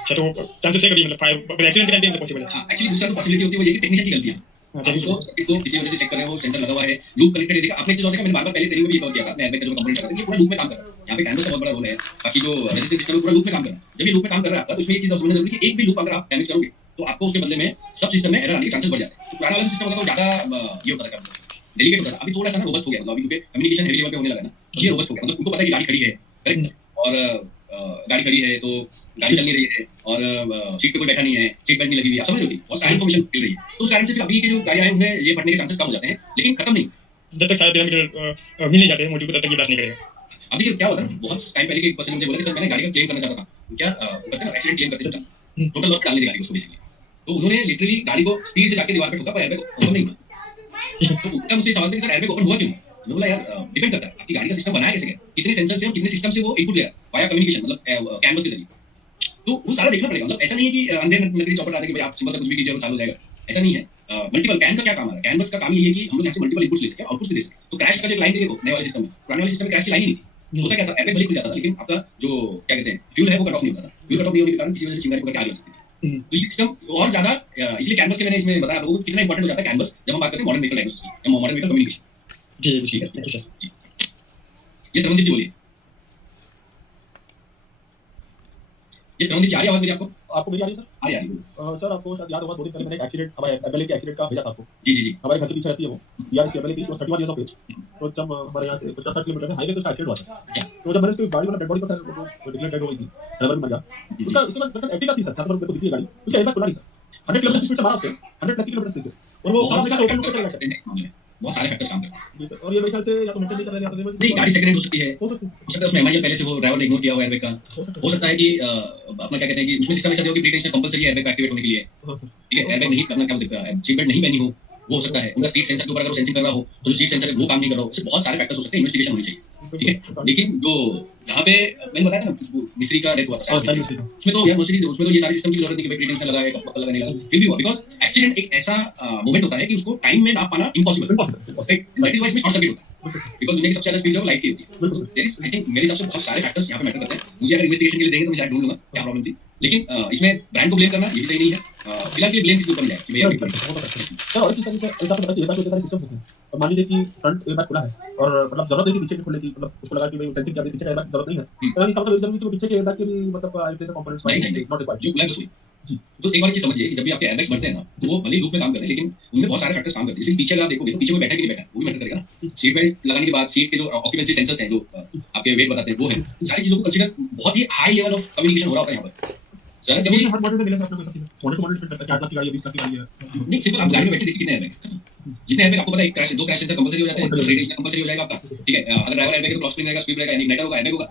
अच्छा तो चांसेस है कभी मतलब फायर एक्सीडेंट के टाइम पे मतलब पॉसिबल है। हाँ, एक्चुअली दूसरा जो पॉसिबिलिटी होती है वो ये कि टेक्नीशियन की गलती है। हाँ आप थैंक उसको यू। इसको किसी वजह से चेक कर रहे हो, सेंसर लगा हुआ है, लूप कनेक्टेड है, देखा आपने जो देखा मैंने बार-बार पहले ट्रेनिंग में भी ये कवर किया था, अपने एयरबैग का जो कंपोनेंट था ये पूरा लूप में काम कर रहा है। यहाँ पे कैनवस का बहुत बड़ा रोल है, बाकी जो रेजिस्टेंस सिस्टम है पूरा लूप में काम कर रहा है। जब ये लूप में काम कर रहा है आपका, तो इसमें एक चीज़ और समझना जरूरी है कि एक भी लूप अगर आप डैमेज करोगे तो आपको उसके बदले में सब सिस्टम में एरर आने के चांसेस बढ़ जाते हैं। तो पुराना वाला सिस्टम होता था वो ज़्यादा ये होता था, डेलिकेट होता था, अभी थोड़ा सा ना रोबस्ट हो गया, मतलब अभी क्योंकि कम्युनिकेशन हेवी लेवल पे होने लगा ना, ये रोबस्ट हो गया, मतलब उनको पता है कि गाड़ी खड़ी है, करेक्ट, और गाड़ी खड़ी है तो गाड़ी चल नहीं रही है और सीट पे कोई बैठा नहीं है, सीट बेल्ट नहीं लगी हुई है, आप समझ रहे हो, और सारी इन्फॉर्मेशन मिल रही है, तो उस कारण से फिर अभी के जो गाड़ियां हैं उनमें ये फटने के चांसेस कम हो जाते हैं, लेकिन खत्म नहीं। जब तक सारे पैरामीटर मिल नहीं जाते हैं मॉड्यूल को, तब तक ये बात नहीं करेगा। अब देखिए क्या होता है ना, बहुत टाइम पहले के एक पर्सन मुझे बोला कि सर मैंने गाड़ी का क्लेम करना चाहता था, क्या करते हैं ना एक्सीडेंट क्लेम करते हैं, टोटल लॉस डालने की गाड़ी को उसको बेसिकली, तो उन्होंने लिटरली गाड़ी को स्पीड से जाके दीवार पे ठोका पर एयरबैग ओपन नहीं हुआ। तो उसका मुझसे सवाल था कि सर एयरबैग ओपन हुआ क्यों नहीं? मैंने बोला यार डिपेंड करता है आपकी गाड़ी का सिस्टम बनाया कैसे गया, कितने सेंसर से और कितने सिस्टम से वो इनपुट ले रहा है वाया कम्युनिकेशन, मतलब कैनवस के जरिए, तो वो सारा देखना पड़ेगा। मतलब ऐसा नहीं है कि अंधे नकली चौपट डाल के भाई आप सिंपल सा कुछ भी कीजिए और चालू हो जाएगा, ऐसा नहीं है। मल्टीपल कैन का क्या काम है, कैनवस का काम ये है कि हम लोग यहाँ से मल्टीपल इनपुट्स ले सकते हैं, आउटपुट्स भी दे सकते हैं। तो क्रैश का जो लाइन देखो नए वाले सिस्टम में, पुराने वाले सिस्टम में क्रैश की लाइन ही नहीं थी, होता क्या था एयरबैग भले खुल जाता था लेकिन आपका जो क्या कहते हैं फ्यूल है वो कट ऑफ नहीं होता था, फ्यूल कट ऑफ नहीं होने के कारण किसी वजह से चिंगारी पकड़ के आगे हो सकती थी। तो ये सिस्टम और ज्यादा इसलिए कैनवस के मैंने इसमें बताया आपको कितना इंपॉर्टेंट हो जाता है कैनवस जब हम बात करते हैं मॉडर्न व्हीकल डायग्नोसिस या मॉडर्न व्हीकल कम्युनिकेशन। जी ठीक है थैंक यू सर। ये श्रवणदीप जी बोलिए। ये श्रवणदीप जी आ रही आवाज मेरी आपको? आपको मेरी आ रही है सर? आ रही बोलिए। सर आपको शायद याद होगा 2 दिन पहले मैंने एक एक्सीडेंट हमारे एमएलए के एक्सीडेंट का भेजा था आपको। जी जी जी हमारे घर के पीछे रहती है वो यार, इसकी एमएलए की 31 इयर्स ऑफ एज। तो जब हमारे यहाँ से 50-60 किलोमीटर में हाईवे पे उसका एक्सीडेंट हुआ था, तो जब मैंने उसकी गाड़ी वाला डेड बॉडी को डिक्लेयर डेड हो गई थी, ड्राइवर भी मर गया उसका, उसके पास मतलब एप्टिका थी सर, था तो मेरे को दिखी है गाड़ी, उसका एयरबैग खुला नहीं सर, 100 किलोमीटर स्पीड से मारा उसने, 100 किलोमीटर स्पीड से, और वो सारा जगह ओपन कर चला गया। बहुत सारे फैक्टर्स काम करते हैं। जी सर, और ये मेरे ख्याल से या तो मेंटेन नहीं कर रहे हैं या तो नहीं गाड़ी सेकंड हैंड हो सकती है, हो सकता है। हो सकता है उसमें एमआईएल पहले से हो, ड्राइवर ने इग्नोर किया हो एयरबैग का, हो सकता है कि अपना क्या कहते हैं कि उसमें सिस्टम ऐसा हो कि प्रीटेंशन कंपलसरी है एयरबैग एक्टिवेट होने के लिए, हाँ सर, ठीक है, एयरबैग नहीं करना क्या बोलते हैं सीट बेल्ट नहीं पहनी हो, वो हो सकता है उनका सीट सेंसर के ऊपर अगर वो सेंसिंग कर रहा हो तो जो सीट सेंसर है वो काम नहीं कर रहा हो, ऐसे बहुत सारे फैक्टर्स हो सकते हैं, इन्वेस्टिगेशन होनी चाहिए, ठीक है। लेकिन जो यहाँ पे मैंने बताया था ना मिस्त्री का डेथ हुआ था उसमें तो यार मोस्टली उसमें तो ये सारे सिस्टम की जरूरत नहीं कि भाई प्रीटेंशन लगाए कपल लगा नहीं लगा, फिर भी हुआ बिकॉज एक्सीडेंट एक ऐसा मोमेंट होता है कि उसको टाइम में नाप पाना इम्पॉसिबल, दैट इज व्हाई इसमें शॉर्ट सर्किट होता है, बिकॉज दुनिया की सबसे ज्यादा स्पीड है वो लाइट की होती है। देयर इज आई थिंक मेरे हिसाब से बहुत सारे फैक्टर्स यहाँ पे मैटर करते हैं। मुझे अगर इन्वेस्टिगेशन के लिए देंगे तो मैं शायद ढूंढ लूंगा क्या प्रॉब्लम थी, लेकिन इसमें ब्रांड को ब्लेम करना ये भी सही नहीं है। फिलहाल के लिए ब्लेम किसके ऊपर जाए कि भैया सर और एक चीज सर ऐसा पता है एयरबैग के सारे सिस्टम होते हैं, अब मान लीजिए कि फ्रंट एयरबैग खुला है और मतलब जरूरत नहीं कि पीछे के खुलने की, मतलब उसको लगा कि भाई सेंसिंग क्या पीछे का एयरबैग जरूरत नहीं है, तो इसका मतलब जरूरी है कि पीछे के एयरबैग के भी मतलब आईपीएस कंपोनेंट्स नहीं नॉट रिक्वायर्ड। जो खुला है बस वही। जी तो एक बार चीज समझिए कि जब भी आपके एयरबैग्स बढ़ते हैं ना तो वो भले ही लूप में काम कर रहे हैं लेकिन उनमें बहुत सारे फैक्टर्स काम करते हैं। जैसे पीछे अगर आप देखोगे तो पीछे कोई बैठा कि नहीं बैठा वो भी मैटर करेगा ना। सीट बेल्ट लगाने के बाद सीट के जो ऑक्यूपेंसी सेंसर्स हैं जो आपके वेट बताते हैं वो है, सारी चीजों को कंसीडर बहुत ही हाई लेवल ऑफ कम्युनिकेशन हो रहा होता है यहाँ पर। जरा से भी हर मॉडल में मिलेगा अपने को सब चीजें, मॉडल टू मॉडल डिपेंड करता है, 8 लाख की गाड़ी है 20 लाख की गाड़ी है। नहीं सिंपल आप गाड़ी में बैठे देखिए कितने एयरबैग, जितने एयरबैग आपको पता है एक क्रैश दो क्रैश सेंसर कंपलसरी हो जाते हैं, रेडिएशन कंपलसरी हो जाएगा आपका, ठीक है। अगर ड्राइवर एयरबैग है तो क्रॉस स्प्रिंग रहेगा, स्वीप रहेगा, यानी नेटर होगा, एयरबैग होगा।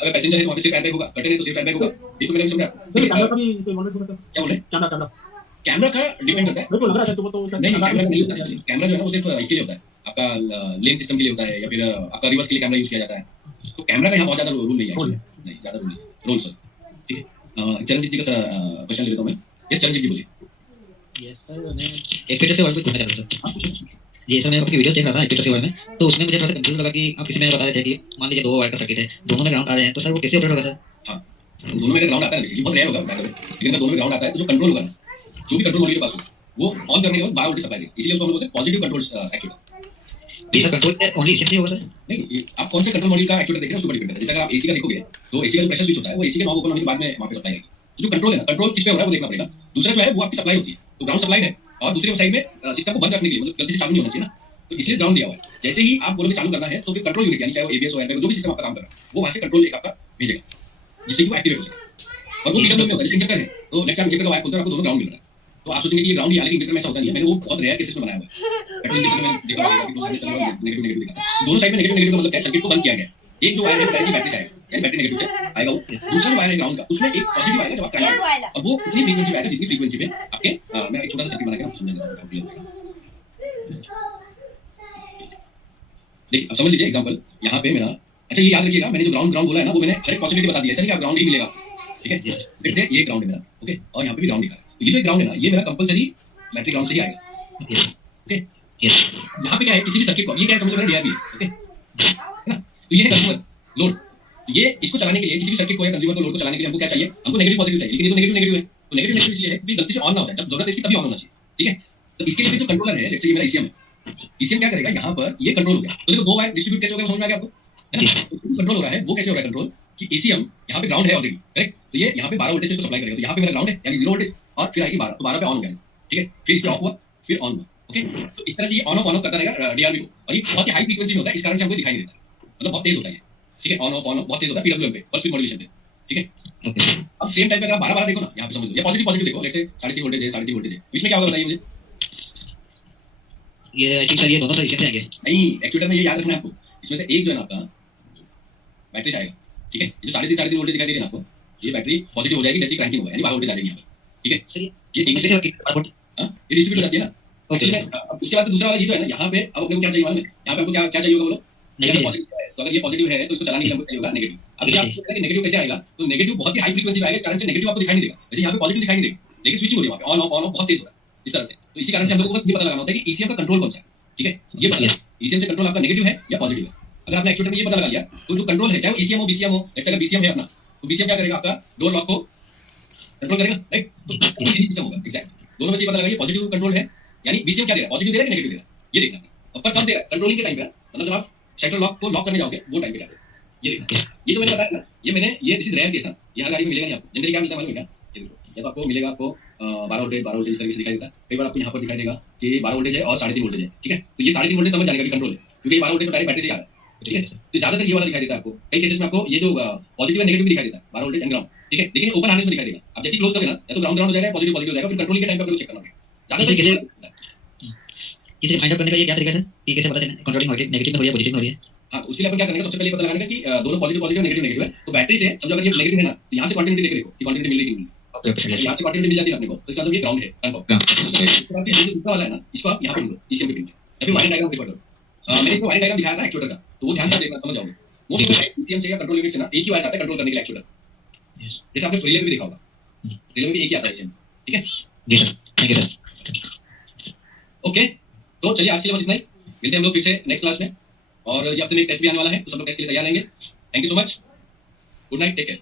अगर पैसेंजर है तो वहां पे सिर्फ एयरबैग होगा, कर्टन है तो सिर्फ एयरबैग होगा। ये तो मैंने समझा। सर कैमरा का भी इसे मॉडल हो सकता है, क्या बोले कैमरा कैमरा का डिपेंड करता है। मेरे को लग रहा है तो वो तो नहीं कैमरा नहीं होता है, कैमरा जो है ना वो सिर्फ इसके लिए होता है आपका लेन सिस्टम के लिए होता है, या फिर आपका रिवर्स के लिए कैमरा यूज किया जाता है। तो कैमरा का यहाँ बहुत ज्यादा रूल नहीं है, Rule actually। नहीं ज्यादा रूल नहीं, रोल सर। ठीक है, चरणजीत जी का क्वेश्चन ले लेता हूँ मैं। यस चरणजीत जी बोलिए। यस सर, मैं एक्चुएटर से वर्ड में पूछना चाह रहा था हाँ पूछिए। सर। जी सर, मैं आपकी वीडियोस देख रहा था एक्चुएटर से वर्ड में, तो उसमें मुझे थोड़ा सा कंफ्यूज लगा कि आप किसी में बता रहे थे कि मान लीजिए 2 वायर का सर्किट है, दोनों में ग्राउंड आ रहे हैं, तो सर वो कैसे ऑपरेट होगा सर? हाँ, तो दोनों में अगर ग्राउंड आता है, बेसिकली बहुत रेयर होगा by the way, लेकिन अगर दोनों में ग्राउंड आता है तो जो कंट्रोल होगा ना, जो भी कंट्रोल मॉड्यूल के पास हो, वो ऑन करने के बाद 12 वोल्टेज सप्लाई देगा, इसीलिए उसको हम लोग बोलते हैं पॉजिटिव कंट्रोल एक्चुएटर। ये सर कंट्रोल ओनली इसी से होगा सर? नहीं, आप कौन से कंट्रोल मॉड्यूल का एक्चुएटर देख रहे हैं उसके ऊपर डिपेंड करता है। जैसे अगर आप एसी का देखोगे तो एसी का जो प्रेशर स्विच होता है वो एसी के नॉब ओपन होने के बाद में वहां पे सप्लाई आएगी। तो जो कंट्रोल है ना, कंट्रोल किस पे हो रहा है वो देखना पड़ेगा। दूसरा जो है वो आपकी सप्लाई होती है, तो ग्राउंड सप्लाइड है और दूसरी साइड में सिस्टम को बंद रखने के लिए, मतलब गलती से चालू नहीं होना चाहिए ना, तो इसलिए ग्राउंड दिया हुआ है। जैसे ही आप बोलोगे चालू करना है तो फिर कंट्रोल यूनिट यानी चाहे वो एबीएस हो एयरबैग जो भी सिस्टम आपका काम कर रहा है वो वहां से कंट्रोल एक आपका भेजेगा जिससे कि वो एक्टिवेट हो सके। और वो पीडब्ल्यू में होगा, जैसे इंजेक्टर है तो नेक्स्ट टाइम इंजेक्टर का वायर खोलते हैं आपको दोनों ग्राउंड मिल रहा है, तो आप सोचेंगे कि ये ग्राउंड ही, हालांकि इंजेक्टर में ऐसा होता नहीं है। मैंने वो बहुत रेयर केसेस में बनाया हुआ है, पेट्रोल इंजेक्टर में देखा होगा कि नेगेटिव नेगेटिव दिखा था। दोनों साइड में नेगेटिव नेगेटिव का मतलब क्या है, सर्किट को बंद किया गया है। एक जो वायर है डायरेक्टली बैटरी से आएगा, यानी बैटरी नेगेटिव से आएगा वो। दूसरा जो वायर है ग्राउंड का, उसमें एक पॉजिटिव आएगा जब आप करंट आएगा, और वो उतनी फ्रीक्वेंसी पे आएगा जितनी फ्रीक्वेंसी पे आपके मैं एक छोटा सा सर्किट बना के आपको समझा देता हूँ। देखिए अब समझ लीजिए एग्जांपल यहाँ पे मेरा, अच्छा ये याद रखिएगा मैंने जो ग्राउंड ग्राउंड बोला है ना वो मैंने हर एक पॉसिबिलिटी बता दी है, ऐसा नहीं कि आप ग्राउंड ही मिलेगा, ठीक है। जैसे ये ग्राउंड है मेरा, ओके, और यहाँ पे भी ग्राउंड दिखा है, तो ये जो ग्राउंड है ना ये मेरा कंपलसरी बैटरी ग्राउंड से ही आएगा, ओके। यहाँ पे क्या है, किसी भी सर्किट को ये क्या है समझ रहे हैं, डीआरबी, ओके है ना। तो ये है कंज्यूमर लोड, ये इसको चलाने के लिए किसी भी सर्किट को या कंज्यूमर को लोड को चलाने के लिए हमको क्या चाहिए, हमको नेगेटिव पॉजिटिव चाहिए, लेकिन ये तो नेगेटिव नेगेटिव है, तो नेगेटिव नेगेटिव इसलिए है कि गलती से ऑन ना हो जाए, जब जरूरत है इसकी तभी ऑन होना चाहिए, ठीक है। तो इसके लिए जो कंट्रोलर है, जैसे ये मेरा ईसीएम है, ईसीएम क्या करेगा, यहाँ पर ये कंट्रोल हो गया, तो देखो 2 वायर डिस्ट्रीब्यूट कैसे हो गया समझ में आ गया आपको, है ना। तो कंट्रोल हो रहा है, वो कैसे हो रहा है कंट्रोल कि एसीएम यहाँ पे ग्राउंड है ऑलरेडी, करेक्ट, तो ये यहाँ पे 12 वोल्टेज से इसको सप्लाई करेगा, तो यहाँ पे मेरा ग्राउंड है यानी 0 वोल्टेज, और फिर आएगी 12, तो 12 पे ऑन हो गया, ठीक है, फिर इस पे ऑफ हुआ, फिर ऑन हुआ, ओके। तो इस तरह से ये ऑन ऑफ करता रहेगा डीआरबी को, और ये बहुत ही हाई फ्रीक्वेंसी में होता है, इस कारण से हमको दिखाई नहीं देता, मतलब बहुत तेज होता है ये, ठीक है, ऑन ऑफ बहुत तेज होता है पीडब्ल्यूएम पे, पल्स विद मॉड्यूलेशन पे, ठीक है। अब सेम टाइम पे अगर आप 12 देखो ना, यहाँ पे समझ लो ये पॉजिटिव पॉजिटिव देखो, लेट्स से 3.5 वोल्टेज है, 3.5 वोल्टेज है, इसमें क्या होगा बताइए मुझे। ये आई थिंक सर ये दोनों सर इसी से आएंगे। नहीं, एक्चुएटर में ये याद रखना है आपको, इसमें से एक जो है ना आपका बैटरी से आएगा, ठीक है। ये जो 3.5 वोल्टेज दिखाई दे रही है ना आपको, ये बैटरी पॉजिटिव हो जाएगी जैसे क्रैंकिंग होगा, यानी 12 वोल्टेज आ जाएगी यहाँ पर, ठीक है। सर ये कैसे होगी? हाँ ये डिस्ट्रीब्यूट हो जाती है ना, ओके अब उसके बाद दूसरा वाला ये जो है ना, यहाँ पे अब अपने को क्या चाहिए मालूम है, यहाँ पे आपको क्या क्या चाहिए होगा बोलो, नेगेटिव पॉजिटिव है, तो अगर ये पॉजिटिव है तो इसको चलाने के लिए हमको चाहिए होगा नेगेटिव। अब ये आपको पता है कि नेगेटिव कैसे आएगा, तो नेगेटिव बहुत ही हाई फ्रीक्वेंसी पे आएगा, इस कारण से नेगेटिव आपको दिखाई नहीं देगा, जैसे यहाँ पे पॉजिटिव दिखाई नहीं देगा, लेकिन स्विचिंग हो रही है वहाँ पे, ऑन ऑफ बहुत तेज हो रहा है इस तरह से। तो इसी कारण से हम लोग को बस ये पता लगाना होता है कि ईसीएम का कंट्रोल कौन सा है, ठीक है। ये पता लगा ईसीएम से कंट्रोल आपका नेगेटिव है या पॉजिटिव है। अगर आपने एक्चुएटर में ये पता लगा लिया तो जो कंट्रोल है, चाहे वो ईसीएम हो बीसीएम हो, जैसे अगर बीसीएम है अपना, तो बीसीएम क्या करेगा, आपका डोर लॉक को कंट्रोल करेगा, राइट। तो यही सिस्टम होगा एग्जैक्ट, दोनों में से पता लगाइए पॉजिटिव कंट्रोल है, यानी बीसीएम क्या देगा, पॉजिटिव देगा कि नेगेटिव देगा, ये देखना। और पर कब देगा, कंट्रोलिंग के टाइम पे, मतलब जब आप सेंट्रल लॉक को लॉक करने जाओगे वो टाइम पे क्या देगा, ये देखना। ये तो मैंने बताया ना, ये दिस इज रेयर केस है, ये हर गाड़ी में मिलेगा नहीं आपको। जनरली क्या मिलता है मालूम है क्या, ये देखो, या तो आपको मिलेगा आपको 12 वोल्टेज इस तरह से दिखाई देता है, कई बार आपको यहाँ पर दिखाई देगा कि 12 वोल्टेज है और 3.5 वोल्टेज है, ठीक है। तो ये 3.5 वोल्टेज समझ जाने का भी कंट्रोल है, क्योंकि ये 12 वोल्टेज तो डायरेक्ट बैटरी से आ रहा है, ठीक है। तो ज्यादातर ये वाला दिखाई देता है आपको, कई केसेस में आपको ये जो पॉजिटिव और नेगेटिव भी दिखाई देता है, 12 वोल्टेज एंड ग्राउंड, ठीक है, लेकिन ओपन हार्नेस में दिखाई देगा। अब जैसे क्लोज कर देना, या तो ग्राउंड हो जाएगा, पॉजिटिव हो जाएगा, फिर कंट्रोलिंग के टाइम पे आपको चेक करना होगा। ज्यादातर इसे फाइंड आउट करने का ये क्या तरीका है सर, कि कैसे पता चले कंट्रोलिंग हो रही है, नेगेटिव में हो रही है, पॉजिटिव में हो रही है? हाँ, तो उसके लिए अपन क्या करेंगे, सबसे पहले पता लगाने का कि दोनों पॉजिटिव पॉजिटिव नेगेटिव नेगेटिव है, तो बैटरी से समझो अगर ये नेगेटिव है ना, तो यहाँ से क्वांटिटी देख देखो कि क्वांटिटी मिल रही है कि नहीं। ओके ओके यहाँ से क्वांटिटी मिल जाती है अपने को, तो इसका मतलब ये ग्राउंड है कंफर्म। उसके बाद ये जो दूसरा वाला है ना, इसको आप यहाँ पे ढूंढो ईसीएम के पिन पे, या फिर वायरिंग डायग्राम प्रेफर करो। मैंने इसमें वायरिंग डायग्राम दिखाया था एक्चुएटर का, तो वो ध्यान से देखना, समझ जाओगे। Most of the time ECM से या कंट्रोल यूनिट से ना एक ही वायर आता है कंट्रोल करने के लिए एक्चुएटर, जैसे आपने रिले में भी देखा होगा, रिले में भी एक ही आता है ईसीएम, ठीक है। जी sir, thank you sir. Okay, तो चलिए आज के लिए बस इतना ही, मिलते हैं हम लोग फिर से नेक्स्ट क्लास में, और ये हफ्ते में एक टेस्ट भी आने वाला है, तो सब लोग टेस्ट के लिए तैयार रहेंगे। Thank you so much, good night, take care.